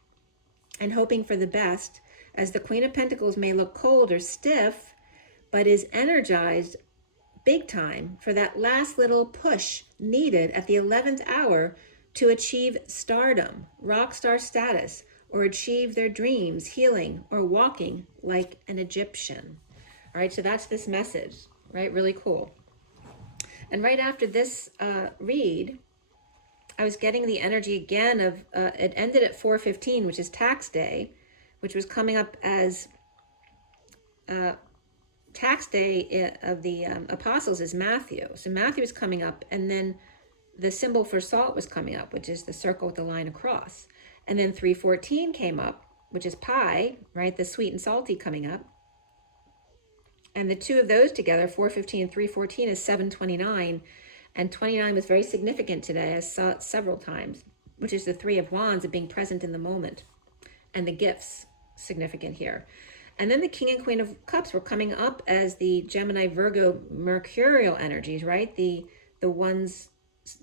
and hoping for the best, as the Queen of Pentacles may look cold or stiff, but is energized big time for that last little push needed at the 11th hour to achieve stardom, rock star status, or achieve their dreams, healing, or walking like an Egyptian. All right, so that's this message, right? Really cool. And right after this read, I was getting the energy again of, it ended at 4:15, which is tax day, which was coming up as tax day of the apostles is Matthew. So Matthew is coming up, and then the symbol for salt was coming up, which is the circle with the line across. And then 3:14 came up, which is pi, right? The sweet and salty coming up. And the two of those together, 4:15 and 3:14, is 7:29. And 29 was very significant today. I saw it several times, which is the Three of Wands of being present in the moment. And the gifts, significant here. And then the King and Queen of Cups were coming up as the Gemini, Virgo, Mercurial energies, right? The ones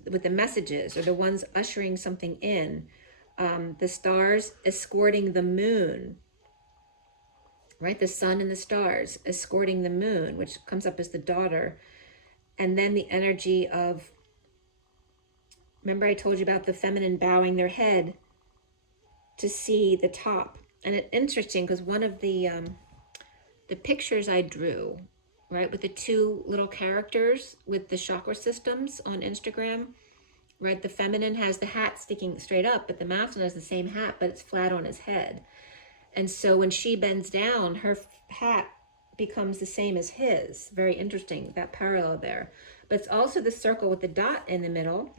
with the messages, or the ones ushering something in. The stars escorting the moon, right? The sun and the stars escorting the moon, which comes up as the daughter. And then the energy of, remember I told you about the feminine bowing their head to see the top. And it's interesting because one of the pictures I drew, right, with the two little characters with the chakra systems on Instagram, right, the feminine has the hat sticking straight up, but the masculine has the same hat, but it's flat on his head. And so when she bends down, her hat becomes the same as his. Very interesting, that parallel there. But it's also the circle with the dot in the middle.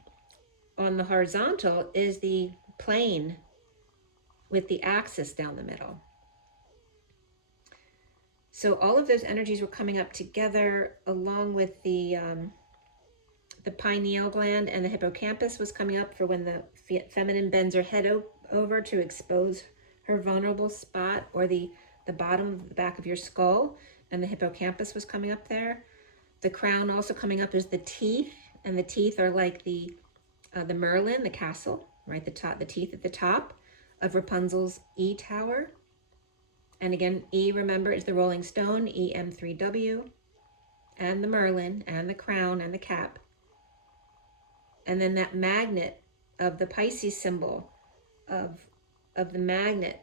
On the horizontal is the plane with the axis down the middle. So all of those energies were coming up together, along with the pineal gland, and the hippocampus was coming up for when the feminine bends her head over to expose her vulnerable spot, or the bottom of the back of your skull, and the hippocampus was coming up there. The crown also coming up is the teeth, and the teeth are like the Merlin, the castle, right? The teeth at the top of Rapunzel's E tower. And again, E, remember, is the rolling stone, EM3W, and the Merlin, and the crown, and the cap. And then that magnet of the Pisces symbol of the magnet.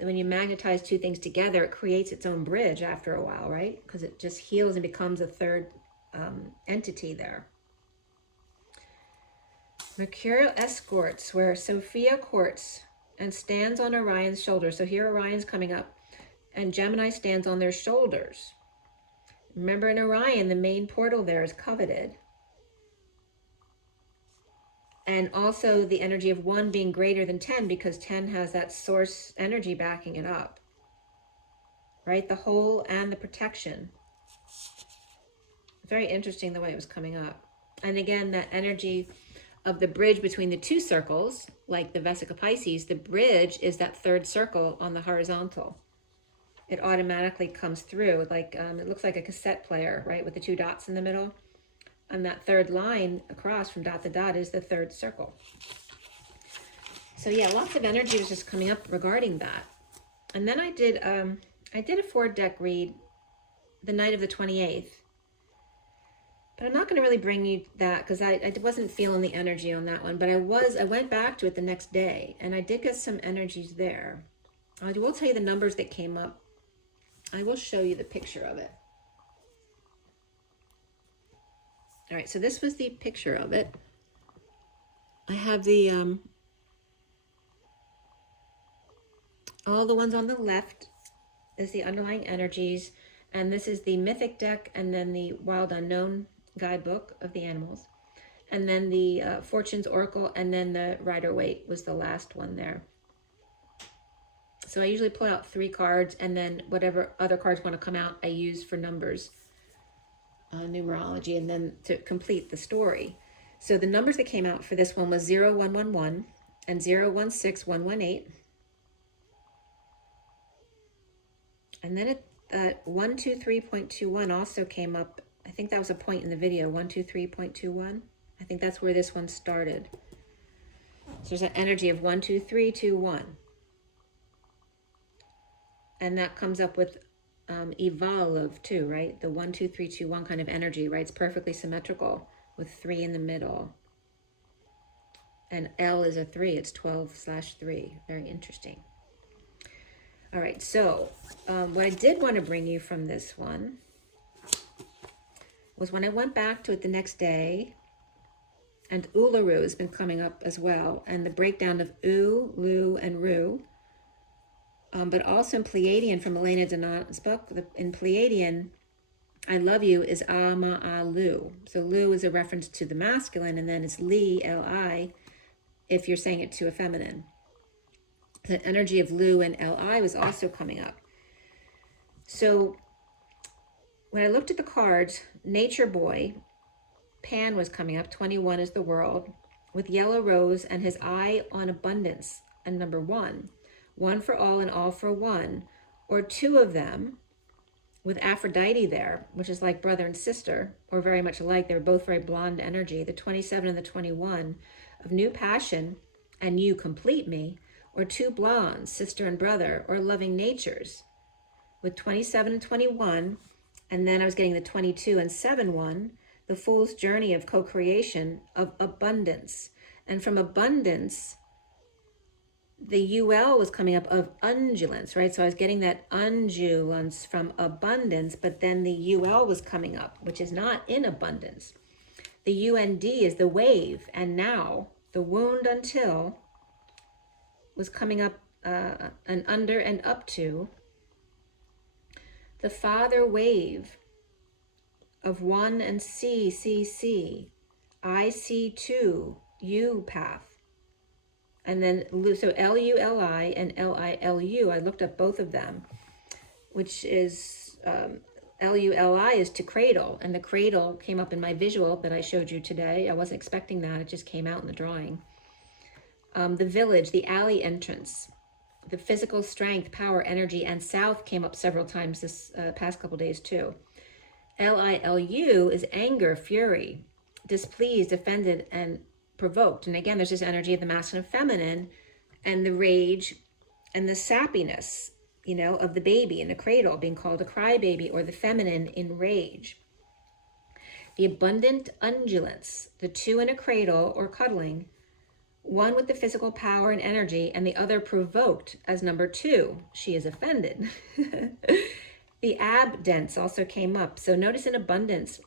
When you magnetize two things together, it creates its own bridge after a while, right? Because it just heals and becomes a third entity there. Mercurial escorts, where Sophia courts and stands on Orion's shoulder. So here Orion's coming up, and Gemini stands on their shoulders. Remember, in Orion, the main portal there is coveted. And also the energy of 1 being greater than 10, because 10 has that source energy backing it up, right? The whole and the protection. Very interesting the way it was coming up. And again, that energy of the bridge between the two circles, like the Vesica Pisces, the bridge is that third circle on the horizontal. It automatically comes through, like it looks like a cassette player, right? With the two dots in the middle. And that third line across from dot to dot is the third circle. So yeah, lots of energy was just coming up regarding that. And then I did a 4-deck read the night of the 28th. But I'm not going to really bring you that because I wasn't feeling the energy on that one. But I went back to it the next day, and I did get some energies there. I will tell you the numbers that came up. I will show you the picture of it. All right, so this was the picture of it. I have the all the ones on the left is the underlying energies, and this is the Mythic deck, and then the Wild Unknown guidebook of the animals, and then the Fortune's Oracle, and then the Rider-Waite was the last one there. So I usually pull out 3 cards, and then whatever other cards want to come out, I use for numbers. Numerology, and then to complete the story. So the numbers that came out for this one was 0111 and 016118. And then 123.21 also came up. I think that was a point in the video, 123.21. I think that's where this one started. So there's an energy of 12321. And that comes up with evolve too, right? The 1, 2, 3, 2, 1 kind of energy, right? It's perfectly symmetrical with 3 in the middle. And L is a 3. It's 12/3. Very interesting. All right, so what I did want to bring you from this one was when I went back to it the next day, and Uluru has been coming up as well, and the breakdown of U, Lu, and Ru, but also in Pleiadian from Elena Donat's book. In Pleiadian, I love you is Ama-a-Lu. So Lu is a reference to the masculine, and then it's Li, L-I, if you're saying it to a feminine. The energy of Lu and L-I was also coming up. So when I looked at the cards, Nature Boy, Pan was coming up, 21 is the world, with yellow rose and his eye on abundance, and number 1. 1 for all and all for one, or 2 of them, with Aphrodite there, which is like brother and sister, or very much alike. They're both very blonde energy. The 27 and the 21 of new passion and you complete me, or 2 blondes, sister and brother, or loving natures, with 27 and 21. And then I was getting the 22 and 7-1, the fool's journey of co-creation of abundance. And from abundance, the UL was coming up of undulance, right? So I was getting that undulance from abundance, but then the UL was coming up, which is not in abundance. The UND is the wave, and now the wound until was coming up and under and up to the father wave of 1 and C, I see 2, U path. And then, so L-U-L-I and L-I-L-U, I looked up both of them, which is, L-U-L-I is to cradle, and the cradle came up in my visual that I showed you today. I wasn't expecting that, it just came out in the drawing. The village, the alley entrance, the physical strength, power, energy, and south came up several times this past couple days too. L-I-L-U is anger, fury, displeased, offended, and provoked. And again, there's this energy of the masculine and feminine, and the rage and the sappiness, you know, of the baby in the cradle being called a crybaby, or the feminine in rage. The abundant undulance, the 2 in a cradle or cuddling, 1 with the physical power and energy, and the other provoked as number 2. She is offended. The abdence also came up. So notice in abundance,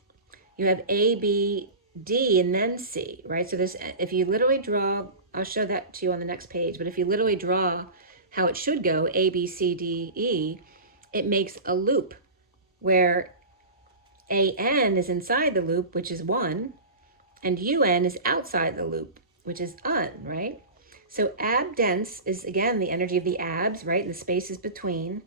you have A, B, D, and then C, right? So this, if you literally draw, I'll show that to you on the next page, but if you literally draw how it should go, A, B, C, D, E, it makes a loop where AN is inside the loop, which is 1, and UN is outside the loop, which is un, right? So abdence is, again, the energy of the abs, right? And the spaces between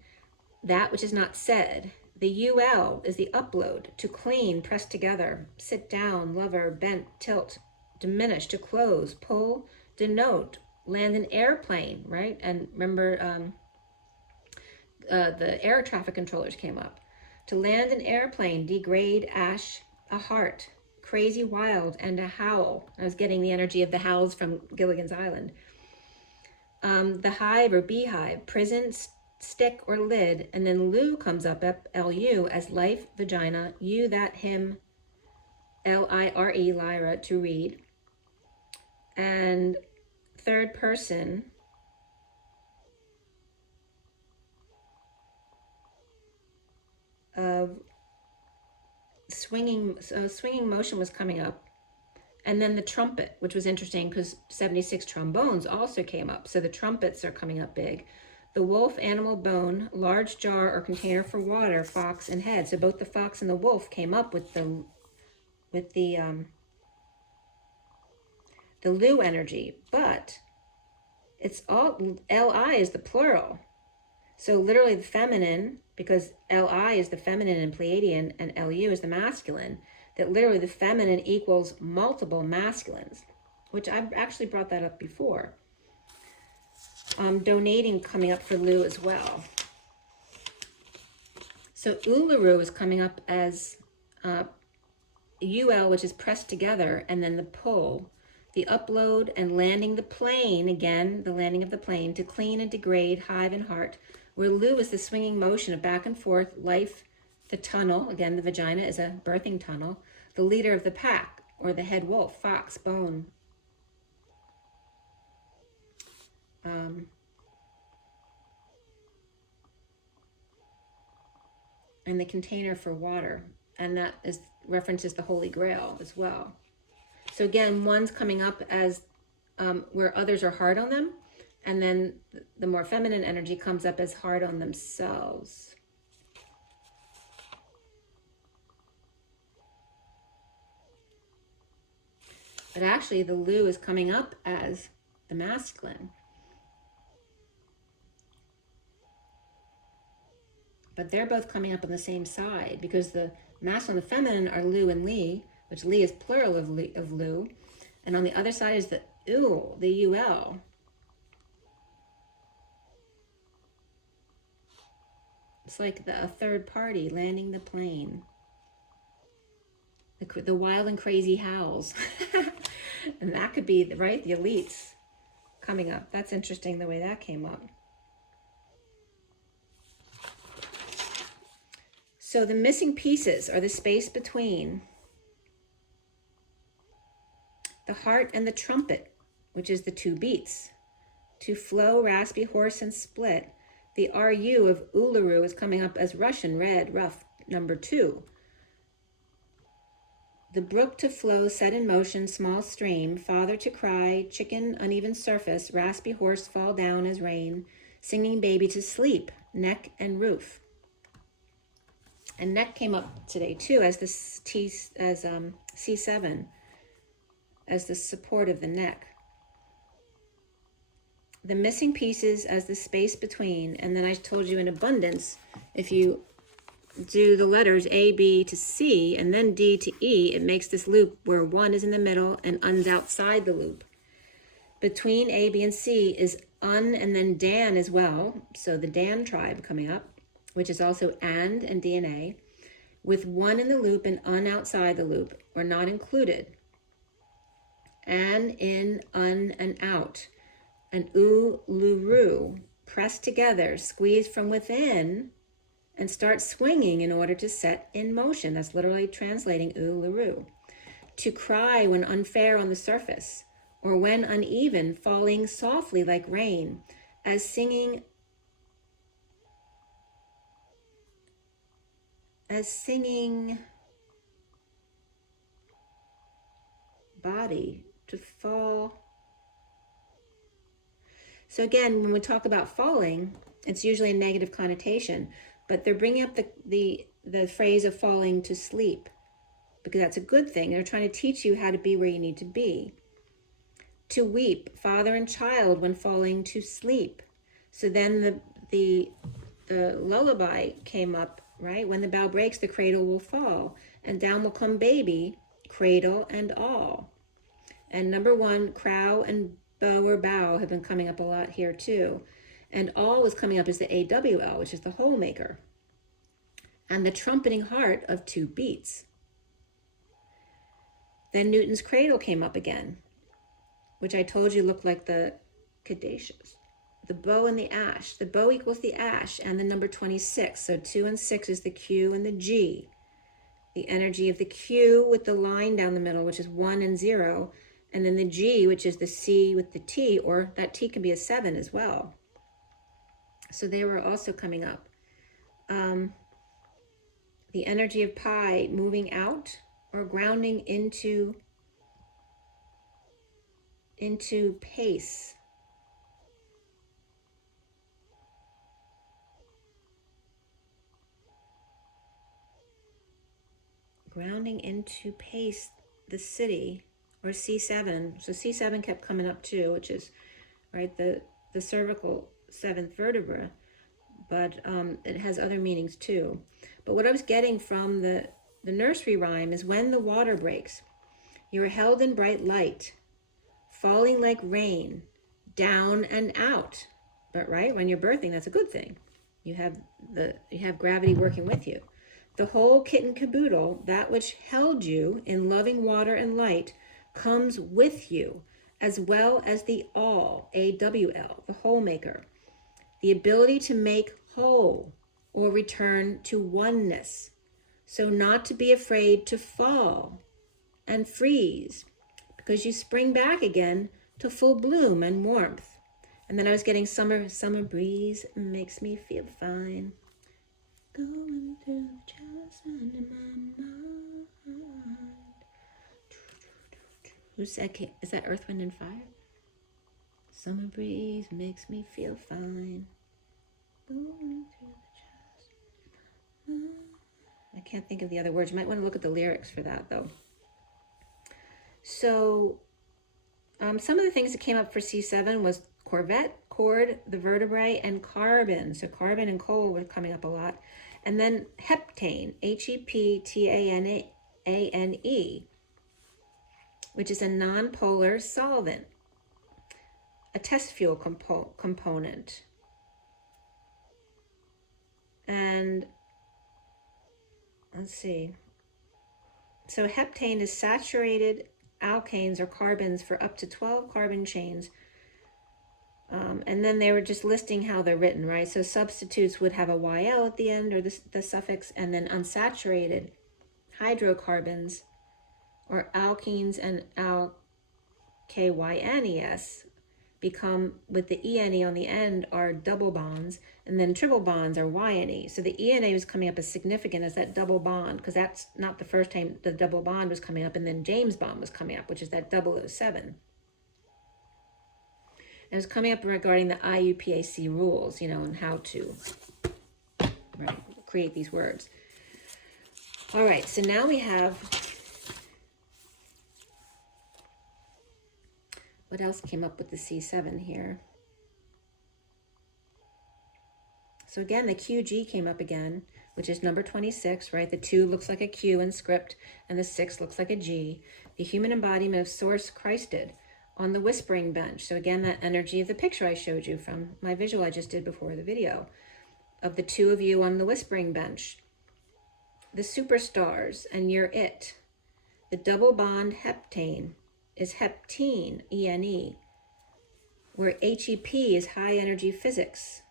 that which is not said. The UL is the upload, to clean, press together, sit down, lover, bent, tilt, diminish, to close, pull, denote, land an airplane, right? And remember, the air traffic controllers came up. To land an airplane, degrade, ash, a heart, crazy, wild, and a howl. I was getting the energy of the howls from Gilligan's Island. The hive or beehive, prison, stick or lid, and then Lu comes up, L-U, as life, vagina, you, that, him, L-I-R-E, Lyra, to read. And third person, of swinging motion was coming up. And then the trumpet, which was interesting because 76 trombones also came up. So the trumpets are coming up big. The wolf, animal, bone, large jar or container for water, fox, and head. So both the fox and the wolf came up with the Lu energy, but it's all, L-I is the plural. So literally the feminine, because L-I is the feminine in Pleiadian and L-U is the masculine, that literally the feminine equals multiple masculines, which I've actually brought that up before. Donating coming up for Lu as well. So Uluru is coming up as UL, which is pressed together, and then the pull, the upload and landing the plane, again, the landing of the plane, to clean and degrade hive and heart, where Lu is the swinging motion of back and forth, life, the tunnel, again, the vagina is a birthing tunnel, the leader of the pack, or the head wolf, fox, bone. And the container for water. And that is references the Holy Grail as well. So again, one's coming up as where others are hard on them, and then the more feminine energy comes up as hard on themselves. But actually, the Lu is coming up as the masculine. But they're both coming up on the same side, because the masculine and the feminine are Lu and Li, which Li is plural of Lu. And on the other side is the Ul, the UL. It's like a third party landing the plane. The wild and crazy howls. And that could be, right, the elites coming up. That's interesting the way that came up. So the missing pieces are the space between the heart and the trumpet, which is the two beats. To flow, raspy, hoarse, and split. The RU of Uluru is coming up as Russian, red, rough, number 2. The brook to flow, set in motion, small stream, father to cry, chicken, uneven surface, raspy horse fall down as rain, singing baby to sleep, neck and roof. And neck came up today too as the C7, as the support of the neck. The missing pieces as the space between, and then I told you in abundance, if you do the letters A, B to C, and then D to E, it makes this loop where 1 is in the middle and Un's outside the loop. Between A, B, and C is Un and then Dan as well, so the Dan tribe coming up, which is also and DNA, with 1 in the loop and Un outside the loop, or not included. An, in, Un, and out. And Uluru, pressed together, squeezed from within, and start swinging in order to set in motion. That's literally translating Uluru. To cry when unfair on the surface, or when uneven, falling softly like rain, as singing body to fall. So again, when we talk about falling, it's usually a negative connotation, but they're bringing up the phrase of falling to sleep, because that's a good thing. They're trying to teach you how to be where you need to be. To weep, father and child when falling to sleep. So then the lullaby came up, right? When the bough breaks, the cradle will fall, and down will come baby, cradle and all. And number 1, crow and bow or bow have been coming up a lot here too. And all was coming up as the AWL, which is the whole maker. And the trumpeting heart of 2 beats. Then Newton's cradle came up again, which I told you looked like the caduceus. The bow and the ash. The bow equals the ash and the number 26. So 2 and 6 is the Q and the G. The energy of the Q with the line down the middle, which is 1 and 0. And then the G, which is the C with the T, or that T can be a 7 as well. So they were also coming up. The energy of pi moving out or grounding into pace. Grounding into pace, the city, or C7. So C7 kept coming up too, which is, right, the cervical 7th vertebra, but it has other meanings too. But what I was getting from the nursery rhyme is when the water breaks, you are held in bright light, falling like rain, down and out. But right, when you're birthing, that's a good thing. You have gravity working with you. The whole kit and caboodle, that which held you in loving water and light, comes with you, as well as the all, AWL, the whole maker. The ability to make whole, or return to oneness. So not to be afraid to fall and freeze, because you spring back again to full bloom and warmth. And then I was getting summer breeze makes me feel fine. Going through the chest under my mind. Who's that? Is that Earth, Wind, and Fire? Summer breeze makes me feel fine. Going through the chest. I can't think of the other words. You might want to look at the lyrics for that, though. So some of the things that came up for C7 was Corvette, cord, the vertebrae, and carbon. So carbon and coal were coming up a lot. And then heptane, Heptane, which is a nonpolar solvent, a test fuel component. And let's see. So heptane is saturated alkanes or carbons for up to 12 carbon chains. And then they were just listing how they're written, right? So substitutes would have a YL at the end, or the suffix, and then unsaturated hydrocarbons or alkenes and alkynes become, with the ENE on the end, are double bonds, and then triple bonds are YNE. So the ENA was coming up as significant as that double bond, because that's not the first time the double bond was coming up, and then James Bond was coming up, which is that 007. It was coming up regarding the IUPAC rules, you know, and how to create these words. All right, so now we have, what else came up with the C7 here? So again, the QG came up again, which is number 26, right? The 2 looks like a Q in script, and the 6 looks like a G. The human embodiment of Source Christed on the whispering bench. So again, that energy of the picture I showed you from my visual I just did before the video, of the 2 of you on the whispering bench. The superstars, and you're it. The double bond heptane is heptene, ENE, where HEP is high energy physics,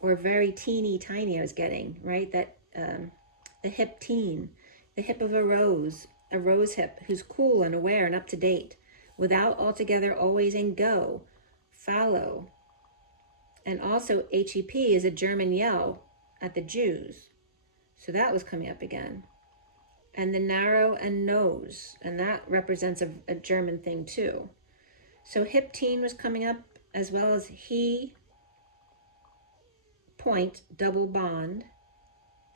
or very teeny tiny I was getting, right? That the heptene, the hip of a rose hip, who's cool and aware and up to date, without, altogether, always, and go, fallow. And also HEP is a German yell at the Jews. So that was coming up again. And the narrow and nose, and that represents a German thing too. So heptene was coming up, as well as he, point, double bond,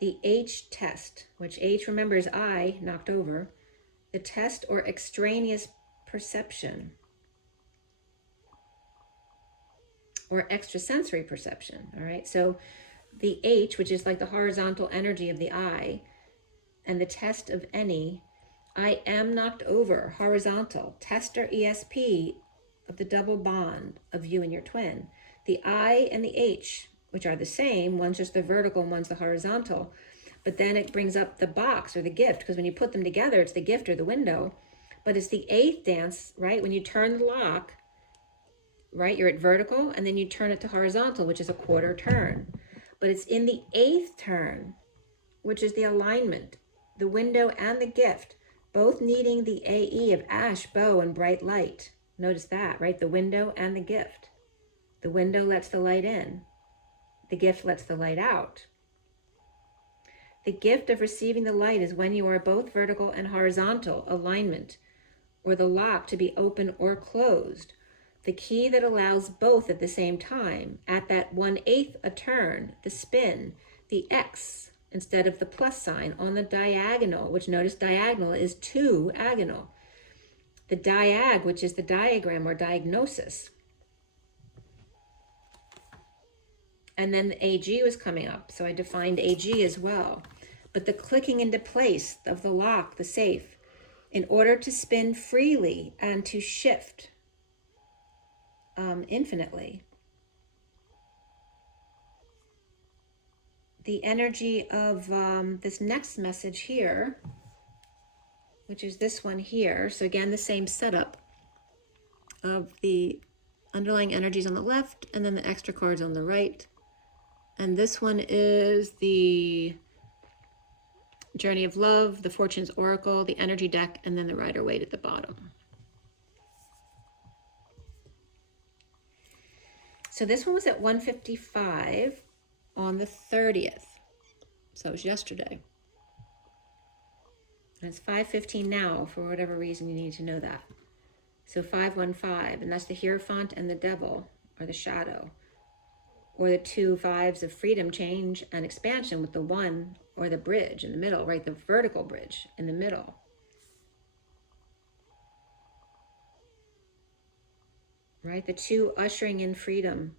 the H test, which H, remember, is I, knocked over, the test or extraneous perception, or extrasensory perception, all right? So the H, which is like the horizontal energy of the I, and the test of any, I am knocked over, horizontal, test or ESP of the double bond of you and your twin. The I and the H, which are the same, one's just the vertical and one's the horizontal, but then it brings up the box or the gift, because when you put them together, it's the gift or the window, but it's the 8th dance, right? When you turn the lock, right, you're at vertical, and then you turn it to horizontal, which is a quarter turn. But it's in the 8th turn, which is the alignment, the window and the gift, both needing the AE of ash, bow, and bright light. Notice that, right? The window and the gift. The window lets the light in. The gift lets the light out. The gift of receiving the light is when you are both vertical and horizontal alignment, or the lock to be open or closed. The key that allows both at the same time, at that 1/8 a turn, the spin, the X instead of the plus sign on the diagonal, which, notice diagonal is 2 agonal. The diag, which is the diagram or diagnosis. And then the AG was coming up, so I defined AG as well. But the clicking into place of the lock, the safe, in order to spin freely and to shift infinitely. The energy of this next message here, which is this one here. So again, the same setup of the underlying energies on the left, and then the extra cards on the right. And this one is the Journey of Love, the Fortune's Oracle, the Energy Deck, and then the Rider-Waite at the bottom. So this one was at 1:55 on the 30th. So it was yesterday. And it's 5:15 now, for whatever reason you need to know that. So 515, and that's the Hierophant and the Devil, or the Shadow, or the two fives of freedom, change, and expansion, with the one, or the bridge in the middle, right? The vertical bridge in the middle. Right? The two ushering in freedom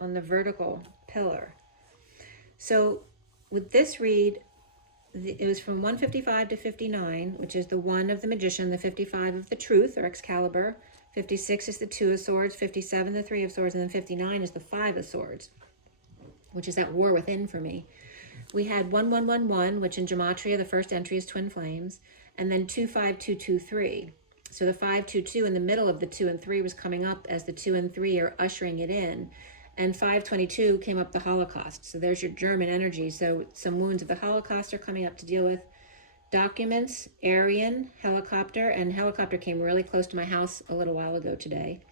on the vertical pillar. So with this read, it was from 155 to 59, which is the 1 of the Magician, the 55 of the Truth, or Excalibur. 56 is the 2 of Swords, 57 the 3 of Swords, and then 59 is the 5 of Swords, which is that war within for me. We had 1111, which in Gematria, the first entry is Twin Flames, and then 25223. So the 522 in the middle of the 2 and 3 was coming up as the 2 and 3 are ushering it in. And 522 came up the Holocaust. So there's your German energy. So some wounds of the Holocaust are coming up to deal with. Documents, Aryan, helicopter, and helicopter came really close to my house a little while ago today.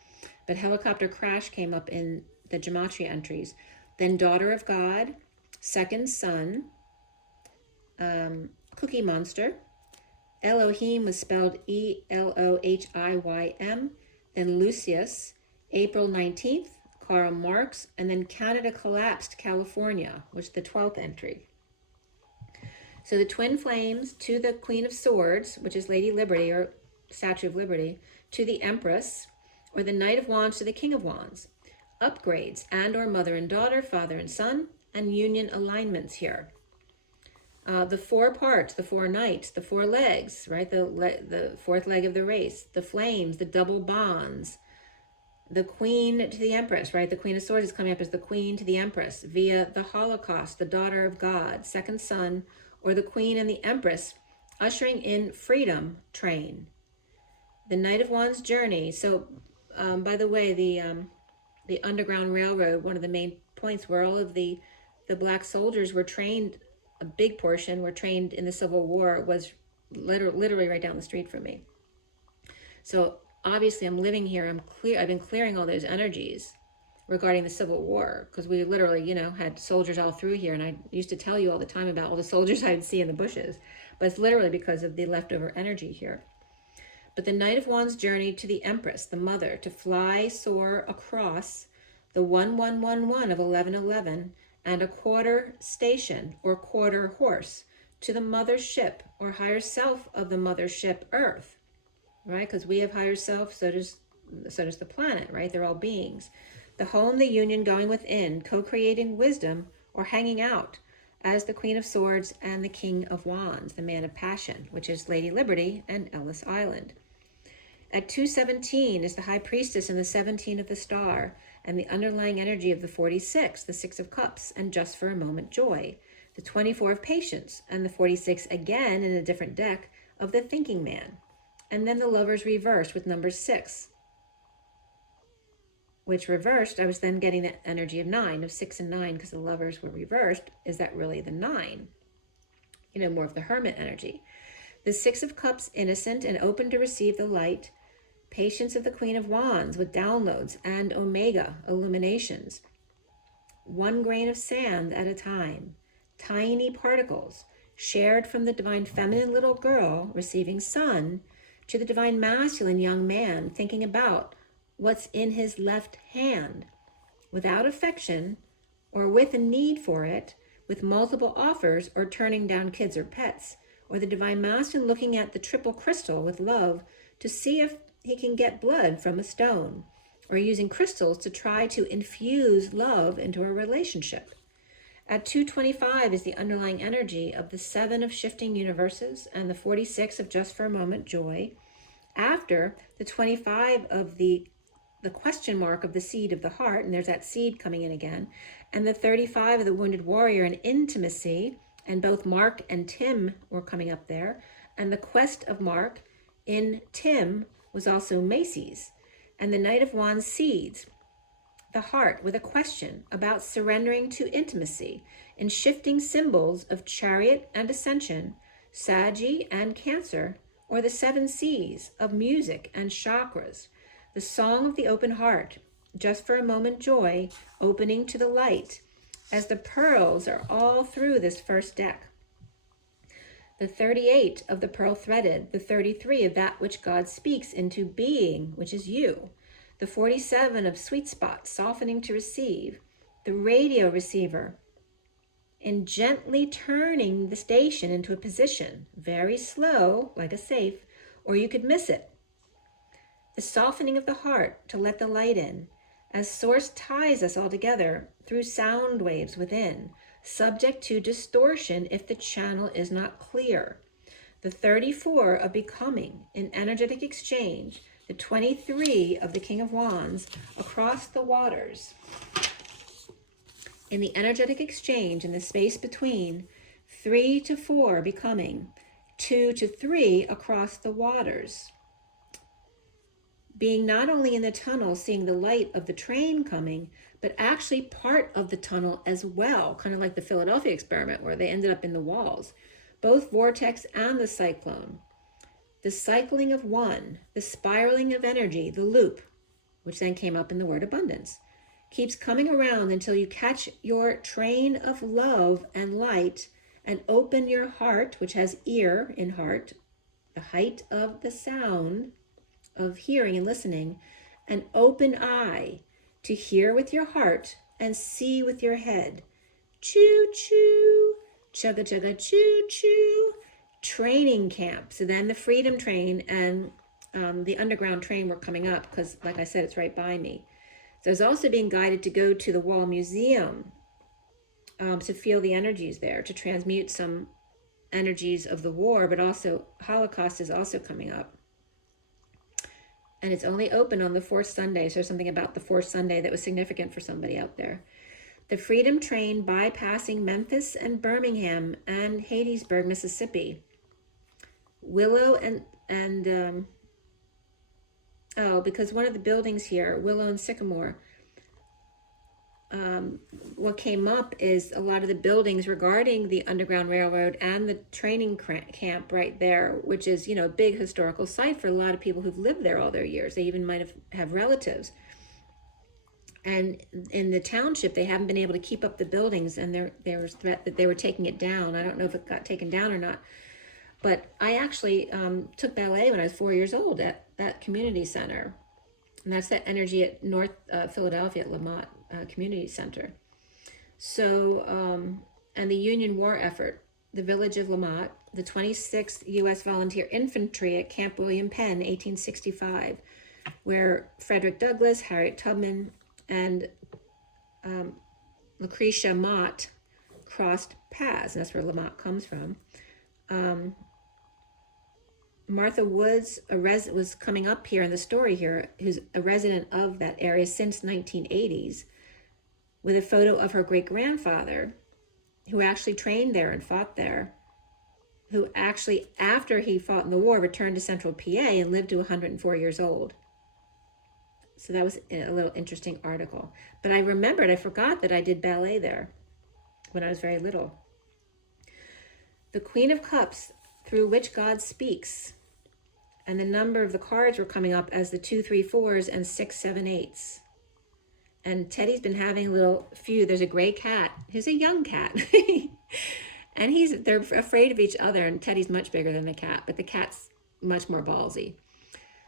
But helicopter crash came up in the Gematria entries. Then Daughter of God, Second Son, Cookie Monster. Elohim was spelled Elohiym. Then Lucius, April 19th, Karl Marx, and then Canada Collapsed, California, which is the 12th entry. So the Twin Flames to the Queen of Swords, which is Lady Liberty, or Statue of Liberty, to the Empress, or the Knight of Wands to the King of Wands. Upgrades and or mother and daughter, father and son, and union alignments here. The 4 parts, the 4 knights, the 4 legs, right? The 4th leg of the race, the flames, the double bonds, the Queen to the Empress, right? The Queen of Swords is coming up as the Queen to the Empress via the Holocaust, the Daughter of God, Second Son, or the Queen and the Empress ushering in freedom train. The Knight of Wands journey. So, by the way, the Underground Railroad, one of the main points where all of the black soldiers were trained, a big portion were trained in the Civil War, was literally right down the street from me. So obviously I'm living here, I've been clearing all those energies regarding the Civil War, because we literally, had soldiers all through here, and I used to tell you all the time about all the soldiers I'd see in the bushes, but it's literally because of the leftover energy here. But the Knight of Wands journey to the Empress, the mother, to fly, soar across the 1111 of 1111 and a quarter station or quarter horse to the mother ship or higher self of the mother ship Earth, right? Because we have higher self, so does the planet, right? They're all beings. The home, the union, going within, co-creating wisdom or hanging out as the Queen of Swords and the King of Wands, the Man of Passion, which is Lady Liberty and Ellis Island. At 217 is the High Priestess and the 17 of the Star, and the underlying energy of the 46, the 6 of Cups, and Just for a Moment Joy. The 24 of Patience, and the 46 again in a different deck of the Thinking Man. And then the Lovers reversed with number 6, which reversed, I was then getting the energy of 9, of 6 and 9, because the Lovers were reversed. Is that really the 9? More of the Hermit energy. The 6 of Cups, innocent and open to receive the light. Patience of the Queen of Wands with downloads and Omega illuminations. 1 grain of sand at a time. Tiny particles shared from the divine feminine little girl receiving sun to the divine masculine young man thinking about what's in his left hand, without affection or with a need for it, with multiple offers or turning down kids or pets, or the divine masculine looking at the triple crystal with love to see if he can get blood from a stone, or using crystals to try to infuse love into a relationship. At 225 is the underlying energy of the 7 of Shifting Universes and the 46 of Just for a Moment Joy. After the 25 of the question mark of the Seed of the Heart, and there's that seed coming in again, and the 35 of the Wounded Warrior and Intimacy, and both Mark and Tim were coming up there, and the Quest of Mark in Tim was also Macy's, and the Knight of Wands Seeds, the heart with a question about surrendering to intimacy in shifting symbols of chariot and ascension, Saggy and Cancer, or the 7 C's of music and chakras, the song of the open heart, just for a moment joy, opening to the light, as the pearls are all through this first deck. The 38 of the pearl threaded, the 33 of that which God speaks into being, which is you, the 47 of sweet spot, softening to receive, the radio receiver, in gently turning the station into a position, very slow, like a safe, or you could miss it. The softening of the heart to let the light in, as source ties us all together through sound waves within, subject to distortion if the channel is not clear. The 34 of becoming in energetic exchange, the 23 of the King of Wands across the waters. In the energetic exchange in the space between 3 to 4 becoming, 2 to 3 across the waters. Being not only in the tunnel, seeing the light of the train coming, but actually part of the tunnel as well, kind of like the Philadelphia experiment where they ended up in the walls, both vortex and the cyclone. The cycling of one, the spiraling of energy, the loop, which then came up in the word abundance, keeps coming around until you catch your train of love and light and open your heart, which has ear in heart, the height of the sound of hearing and listening, an open eye to hear with your heart and see with your head. Choo choo, chugga chugga choo choo. Training camp. So then the Freedom Train and the Underground Train were coming up because, like I said, it's right by me. So I was also being guided to go to the Wall Museum to feel the energies there, to transmute some energies of the war, but also Holocaust is also coming up. And it's only open on the 4th Sunday. So there's something about the 4th Sunday that was significant for somebody out there. The Freedom Train bypassing Memphis and Birmingham and Hattiesburg, Mississippi. Willow because one of the buildings here, Willow and Sycamore, what came up is a lot of the buildings regarding the Underground Railroad and the training camp right there, which is, you know, a big historical site for a lot of people who've lived there all their years. They even might have relatives. And in the township, they haven't been able to keep up the buildings, and there was threat that they were taking it down. I don't know if it got taken down or not. But I actually took ballet when I was 4 years old at that community center. And that's that energy at North Philadelphia at Lamont Community Center. So, and the Union War effort, the village of Lamont, the 26th U.S. Volunteer Infantry at Camp William Penn, 1865, where Frederick Douglass, Harriet Tubman, and Lucretia Mott crossed paths. And that's where Lamont comes from. Martha Woods, was coming up here in the story here, who's a resident of that area since 1980s, with a photo of her great-grandfather, who actually trained there and fought there, who actually, after he fought in the war, returned to Central PA and lived to 104 years old. So that was a little interesting article. But I forgot that I did ballet there when I was very little. The Queen of Cups, through which God speaks. And the number of the cards were coming up as the 2, 3, 4s and 6, 7, 8s. And Teddy's been having a little feud. There's a gray cat. He's a young cat. And they're afraid of each other, and Teddy's much bigger than the cat, but the cat's much more ballsy.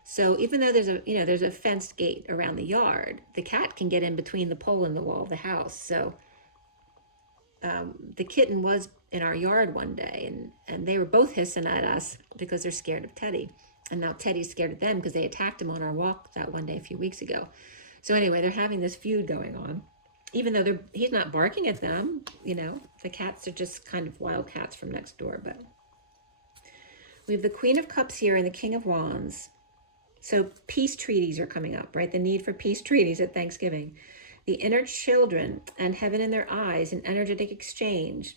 So even though there's a fenced gate around the yard, the cat can get in between the pole and the wall of the house. So the kitten was in our yard one day, and they were both hissing at us because they're scared of Teddy. And now Teddy's scared of them because they attacked him on our walk that one day a few weeks ago. So anyway, they're having this feud going on. Even though he's not barking at them, the cats are just kind of wild cats from next door. But we have the Queen of Cups here and the King of Wands. So peace treaties are coming up, right? The need for peace treaties at Thanksgiving. The inner children and heaven in their eyes, an energetic exchange.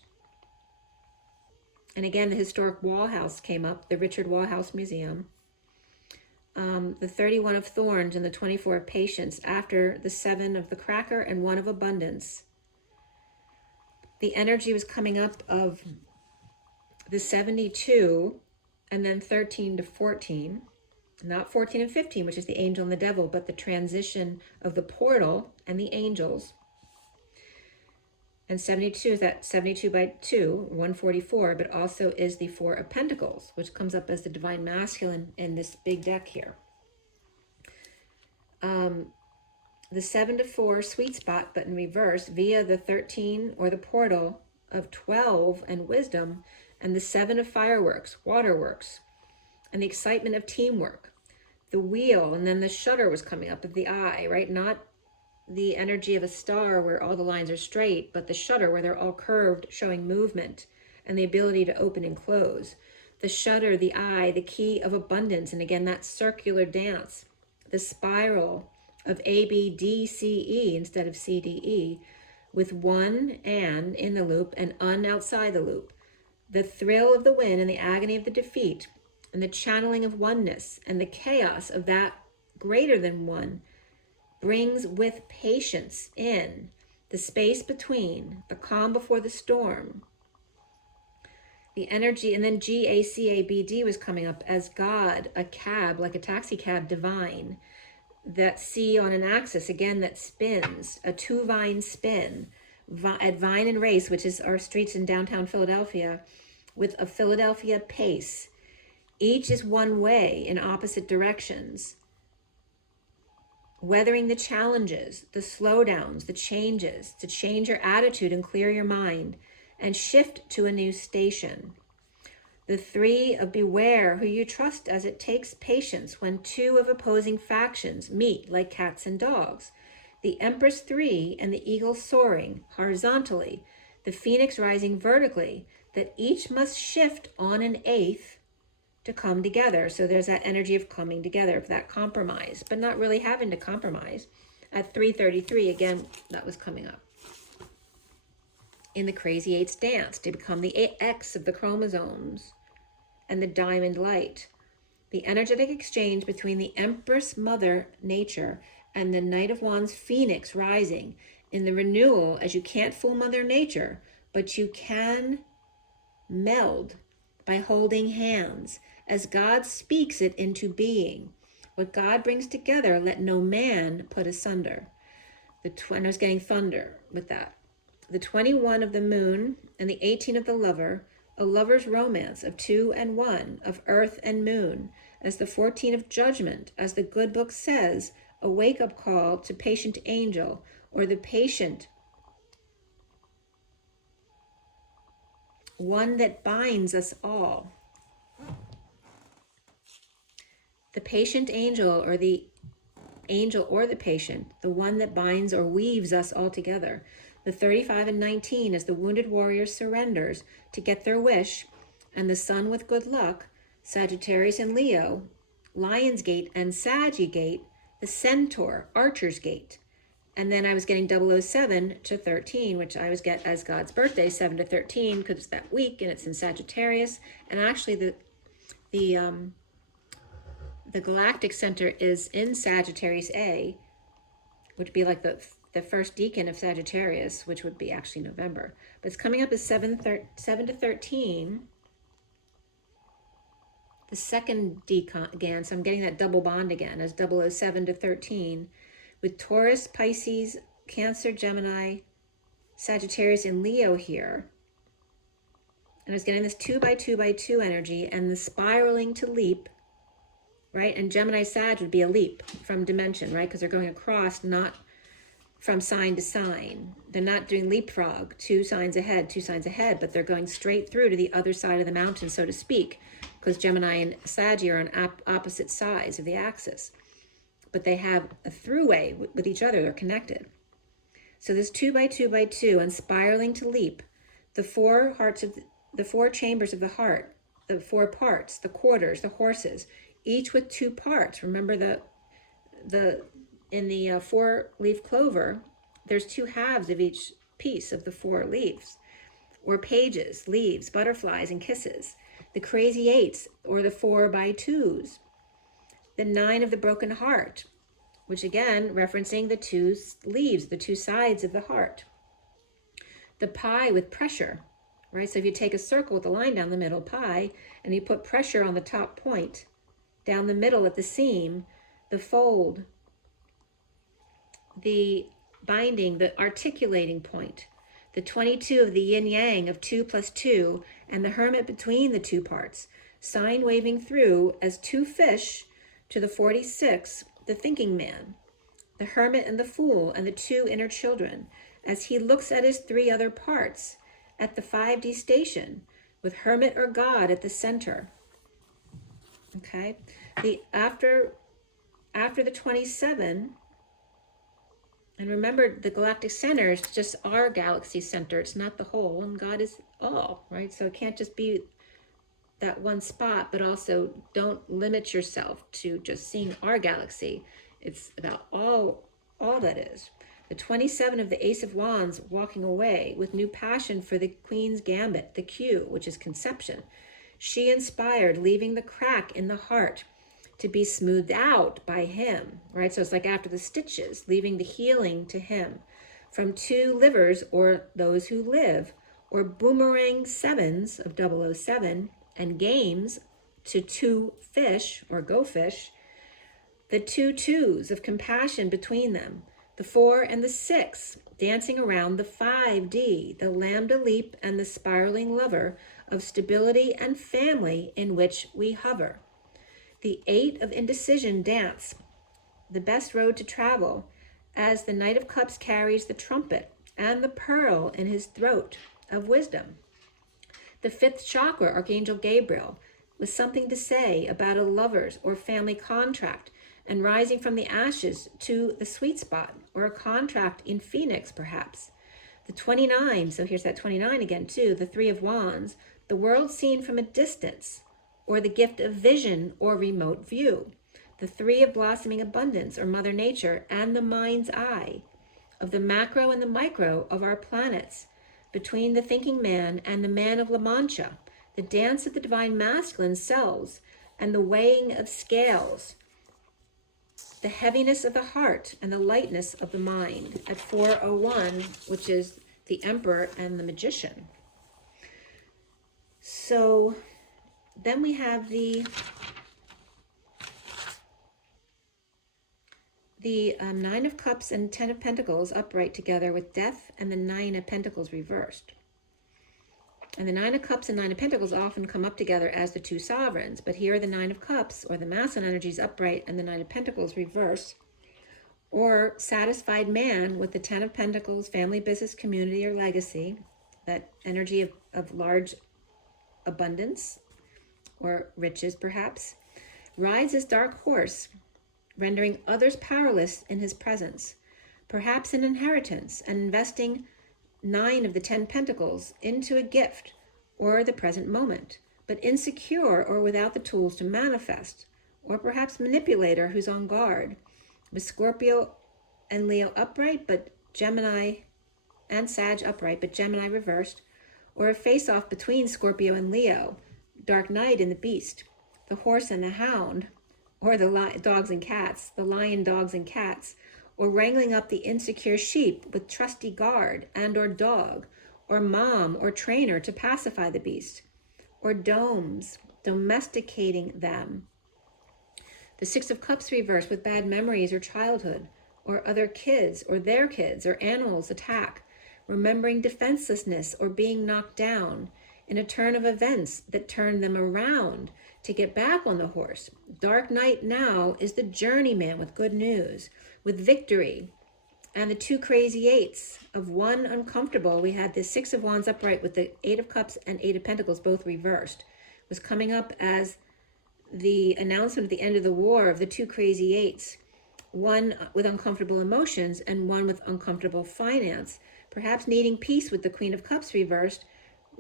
And again, the historic Wall House came up, the Richard Wall House Museum. the 31 of thorns and the 24 of patience after the 7 of the cracker and 1 of abundance. The energy was coming up of the 72 and then 13 to 14, not 14 and 15, which is the angel and the devil, but the transition of the portal and the angels. And 72 is that 72 by 2, 144, but also is the 4 of Pentacles, which comes up as the divine masculine in this big deck here. The 7 to 4 sweet spot, but in reverse, via the 13 or the portal of 12 and wisdom, and the 7 of fireworks, waterworks, and the excitement of teamwork. The wheel, and then the shutter was coming up of the eye, right? Not the energy of a star where all the lines are straight, but the shutter where they're all curved, showing movement and the ability to open and close. The shutter, the eye, the key of abundance, and again, that circular dance. The spiral of A, B, D, C, E instead of C, D, E, with one and in the loop and un outside the loop. The thrill of the win and the agony of the defeat, and the channeling of oneness and the chaos of that greater than one brings with patience in the space between, the calm before the storm. The energy, and then GACABD was coming up as God, a cab, like a taxi cab, divine. That C on an axis, again, that spins, a 2-vine spin, at Vine and Race, which is our streets in downtown Philadelphia, with a Philadelphia pace. Each is one way in opposite directions. Weathering the challenges, the slowdowns, the changes, to change your attitude and clear your mind and shift to a new station. The 3 of beware who you trust, as it takes patience when 2 of opposing factions meet like cats and dogs. The Empress 3 and the eagle soaring horizontally, the phoenix rising vertically, that each must shift on an 8th to come together. So there's that energy of coming together, of that compromise, but not really having to compromise. At 333, again, that was coming up. In the crazy 8's dance, to become the X of the chromosomes and the diamond light. The energetic exchange between the Empress Mother Nature and the Knight of Wands Phoenix rising in the renewal, as you can't fool Mother Nature, but you can meld by holding hands as God speaks it into being. What God brings together, let no man put asunder. I was getting thunder with that. The 21 of the moon and the 18 of the lover, a lover's romance of 2 and 1, of earth and moon, as the 14 of judgment, as the good book says, a wake-up call to patient angel, or the patient one that binds us all. The patient angel, or the angel or the patient, the one that binds or weaves us all together. The 35 and 19 as the wounded warrior surrenders to get their wish, and the sun with good luck, Sagittarius and Leo, Lion's Gate and Saggy Gate, the Centaur, Archer's Gate. And then I was getting 007 to 13, which I always get as God's birthday, 7 to 13, because it's that week and it's in Sagittarius. And actually the galactic center is in Sagittarius A, which would be like the first decan of Sagittarius, which would be actually November. But it's coming up as 7 to 13. The second decan again, so I'm getting that double bond again as 007 to 13. With Taurus, Pisces, Cancer, Gemini, Sagittarius, and Leo here. And I was getting this 2 by 2 by 2 energy and the spiraling to leap, right? And Gemini Sag would be a leap from dimension, right? Because they're going across, not from sign to sign. They're not doing leapfrog, 2 signs ahead, but they're going straight through to the other side of the mountain, so to speak, because Gemini and Sag are on opposite sides of the axis. But they have a throughway with each other. They're connected. So this 2 by 2 by 2 and spiraling to leap, the 4 hearts of the 4 chambers of the heart, the 4 parts, the quarters, the horses, each with 2 parts. Remember in the 4-leaf clover, there's 2 halves of each piece of the 4 leaves, or pages, leaves, butterflies, and kisses. The crazy 8s, or the 4 by 2s. the 9 of the broken heart, which again, referencing the 2 leaves, the 2 sides of the heart. The pie with pressure, right? So if you take a circle with a line down the middle, pie, and you put pressure on the top point, down the middle at the seam, the fold, the binding, the articulating point, the 22 of the yin-yang of 2 plus 2, and the hermit between the 2 parts, sine waving through as 2 fish to the 46, the thinking man, the hermit and the fool, and the 2 inner children, as he looks at his 3 other parts at the 5D station, with hermit or God at the center. Okay, after the 27, and remember the galactic center is just our galaxy center. It's not the whole, and God is all, right? So it can't just be that one spot, but also don't limit yourself to just seeing our galaxy. It's about all that is. The 27 of the Ace of Wands walking away with new passion for the Queen's Gambit, the Q, which is conception. She inspired, leaving the crack in the heart to be smoothed out by him, right? So it's like after the stitches, leaving the healing to him. From 2 livers, or those who live, or boomerang 7s of 007, and games to 2 fish, or go fish, the 2 twos of compassion between them, the 4 and the 6, dancing around the 5D, the lambda leap and the spiraling lover of stability and family in which we hover. The 8 of indecision dance, the best road to travel, as the Knight of Cups carries the trumpet and the pearl in his throat of wisdom. The 5th chakra, Archangel Gabriel, with something to say about a lover's or family contract, and rising from the ashes to the sweet spot, or a contract in Phoenix, perhaps. The 29, so here's that 29 again too, the 3 of Wands, the world seen from a distance, or the gift of vision or remote view. The 3 of blossoming abundance, or Mother Nature, and the mind's eye, of the macro and the micro of our planets, between the thinking man and the man of La Mancha, the dance of the divine masculine selves, and the weighing of scales, the heaviness of the heart and the lightness of the mind at 401, which is the Emperor and the Magician. So then we have the 9 of Cups and 10 of Pentacles upright together with Death, and the 9 of Pentacles reversed. And the 9 of Cups and 9 of Pentacles often come up together as the 2 sovereigns, but here are the 9 of Cups, or the masculine energies upright, and the 9 of Pentacles reverse, or satisfied man with the 10 of Pentacles, family, business, community, or legacy, that energy of large abundance, or riches perhaps, rides his dark horse, rendering others powerless in his presence, perhaps an inheritance, and investing 9 of the 10 Pentacles into a gift or the present moment, but insecure or without the tools to manifest, or perhaps manipulator who's on guard, with Scorpio and Leo upright, but Gemini and Sag upright, but Gemini reversed, or a face-off between Scorpio and Leo, Dark Knight and the Beast, the Horse and the Hound, or the dogs and cats, the lion, dogs, and cats, or wrangling up the insecure sheep with trusty guard and or dog, or mom or trainer to pacify the beast, or domes, domesticating them. The 6 of Cups reversed with bad memories or childhood, or other kids or their kids or animals attack, remembering defenselessness or being knocked down in a turn of events that turn them around to get back on the horse. Dark Knight now is the journeyman with good news, with victory. And the 2 crazy 8s of 1 uncomfortable, we had the 6 of Wands upright with the 8 of Cups and 8 of Pentacles both reversed, was coming up as the announcement at the end of the war of the 2 crazy 8s, 1 with uncomfortable emotions and 1 with uncomfortable finance, perhaps needing peace with the Queen of Cups reversed,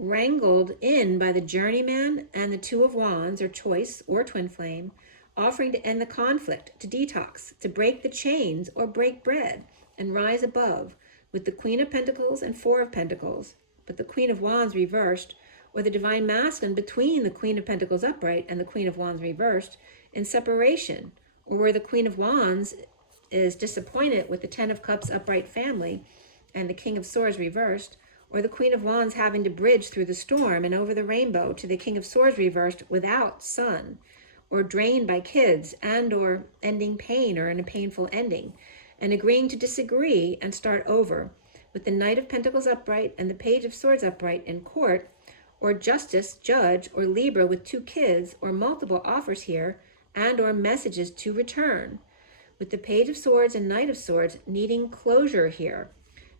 wrangled in by the journeyman and the 2 of Wands, or choice, or twin flame, offering to end the conflict, to detox, to break the chains or break bread and rise above, with the Queen of Pentacles and 4 of Pentacles, but the Queen of Wands reversed, or the divine masculine between the Queen of Pentacles upright and the Queen of Wands reversed, in separation, or where the Queen of Wands is disappointed with the Ten of Cups upright family and the King of Swords reversed, or the Queen of Wands having to bridge through the storm and over the rainbow to the King of Swords reversed without sun, or drained by kids and or ending pain or in a painful ending, and agreeing to disagree and start over, with the Knight of Pentacles upright and the Page of Swords upright in court, or Justice, Judge, or Libra with 2 kids, or multiple offers here, and or messages to return, with the Page of Swords and Knight of Swords needing closure here,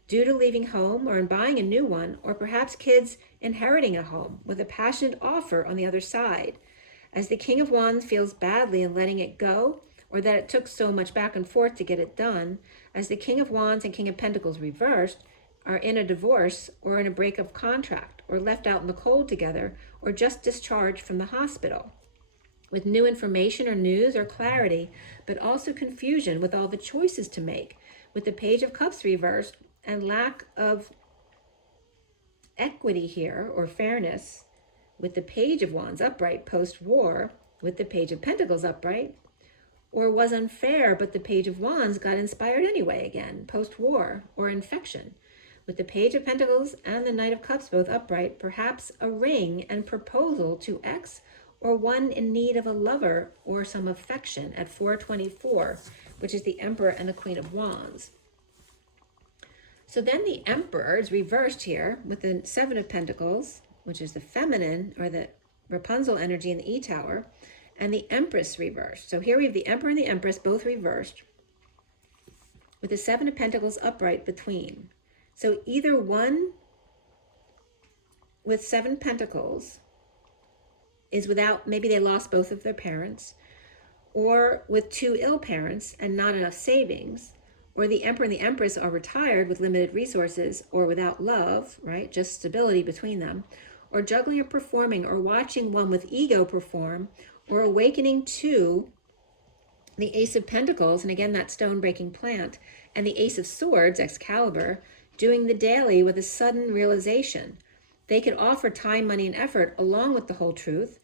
due to leaving home or in buying a new one, or perhaps kids inheriting a home, with a passionate offer on the other side, as the King of Wands feels badly in letting it go, or that it took so much back and forth to get it done, as the King of Wands and King of Pentacles reversed are in a divorce or in a breakup contract, or left out in the cold together, or just discharged from the hospital, with new information or news or clarity, but also confusion with all the choices to make, with the Page of Cups reversed and lack of equity here or fairness, with the Page of Wands upright post-war, with the Page of Pentacles upright, or was unfair, but the Page of Wands got inspired anyway again, post-war, or infection, with the Page of Pentacles and the Knight of Cups both upright, perhaps a ring and proposal to X, or one in need of a lover or some affection at 424, which is the Emperor and the Queen of Wands. So then the Emperor is reversed here with the 7 of Pentacles, which is the feminine or the Rapunzel energy in the E Tower, and the Empress reversed. So here we have the Emperor and the Empress both reversed with the 7 of Pentacles upright between. So either one with 7 Pentacles is without, maybe they lost both of their parents, or with 2 ill parents and not enough savings, or the Emperor and the Empress are retired with limited resources or without love, right? Just stability between them, or juggling or performing or watching one with ego perform, or awakening to the Ace of Pentacles, and again, that stone-breaking plant, and the Ace of Swords, Excalibur, doing the daily with a sudden realization. They could offer time, money, and effort along with the whole truth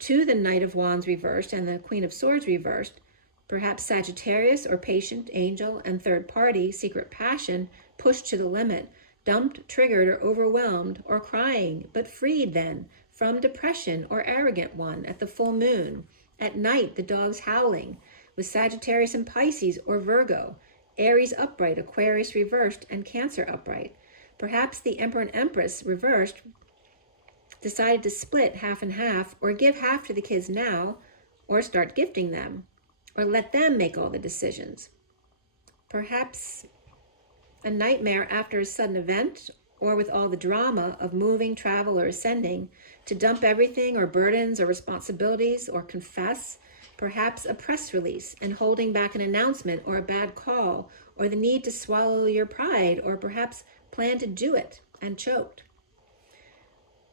to the Knight of Wands reversed and the Queen of Swords reversed, perhaps Sagittarius or patient, angel, and third party, secret passion, pushed to the limit, dumped, triggered, or overwhelmed, or crying, but freed then from depression or arrogant one at the full moon. At night, the dogs howling, with Sagittarius and Pisces or Virgo, Aries upright, Aquarius reversed, and Cancer upright. Perhaps the Emperor and Empress reversed decided to split half and half, or give half to the kids now, or start gifting them, or let them make all the decisions. Perhaps a nightmare after a sudden event, or with all the drama of moving, travel, or ascending, to dump everything or burdens or responsibilities or confess. Perhaps a press release and holding back an announcement or a bad call, or the need to swallow your pride, or perhaps plan to do it and choked.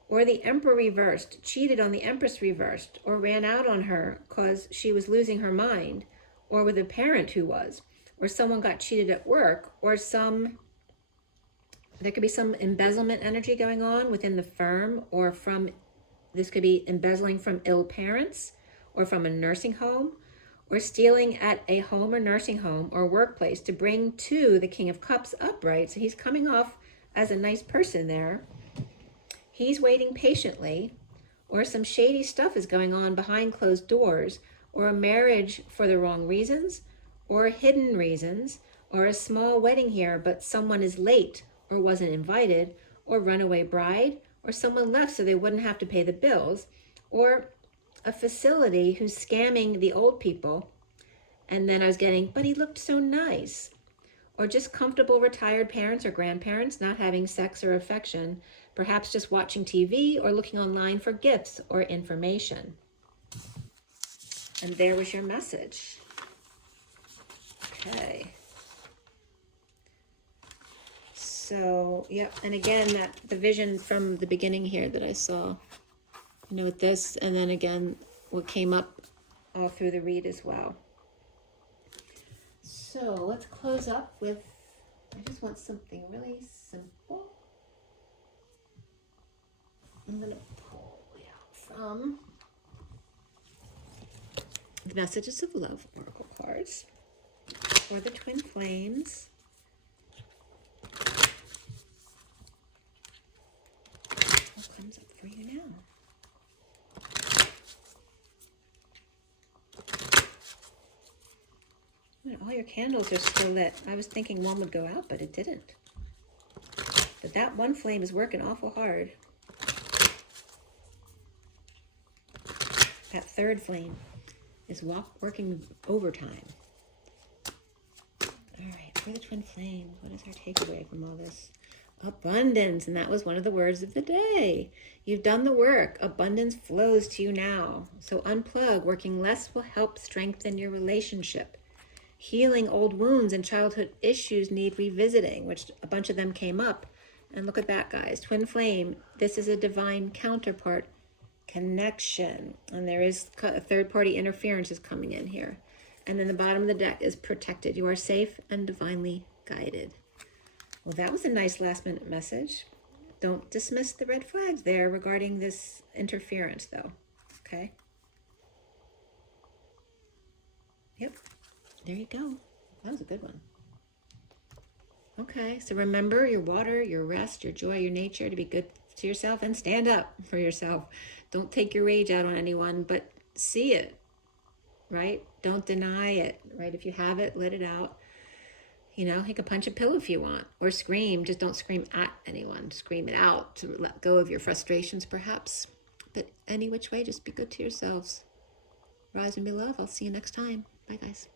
Or the Emperor reversed, cheated on the Empress reversed, or ran out on her because she was losing her mind, or with a parent who was, or someone got cheated at work, or there could be some embezzlement energy going on within the firm, or this could be embezzling from ill parents, or from a nursing home, or stealing at a home or nursing home or workplace to bring to the King of Cups upright. So he's coming off as a nice person there. He's waiting patiently, or some shady stuff is going on behind closed doors, or a marriage for the wrong reasons, or hidden reasons, or a small wedding here, but someone is late or wasn't invited, or runaway bride, or someone left so they wouldn't have to pay the bills, or a facility who's scamming the old people. And then I was getting, but he looked so nice. Or just comfortable retired parents or grandparents not having sex or affection, perhaps just watching TV or looking online for gifts or information. And there was your message. Okay. So, yeah, and again, the vision from the beginning here that I saw, with this, and then again, what came up all through the read as well. So let's close up with, I just want something really simple. I'm going to pull out from Messages of Love Oracle cards for the twin flames. What comes up for you now? All your candles are still lit. I was thinking one would go out, but it didn't. But that one flame is working awful hard. That third flame is working overtime. All right, for the twin flames, what is our takeaway from all this? Abundance, and that was one of the words of the day. You've done the work. Abundance flows to you now. So unplug. Working less will help strengthen your relationship. Healing old wounds and childhood issues need revisiting, which a bunch of them came up. And look at that, guys. Twin flame. This is a divine counterpart connection. And there is a third-party interference is coming in here. And then the bottom of the deck is protected. You are safe and divinely guided. Well, that was a nice last-minute message. Don't dismiss the red flags there regarding this interference, though. Okay? Yep. There you go. That was a good one. Okay, so remember your water, your rest, your joy, your nature, to be good to yourself and stand up for yourself. Don't take your rage out on anyone, but see it, right? Don't deny it, right? If you have it, let it out. You know, you can punch a pillow if you want, or scream. Just don't scream at anyone. Scream it out to let go of your frustrations, perhaps. But any which way, just be good to yourselves. Rise and be love. I'll see you next time. Bye, guys.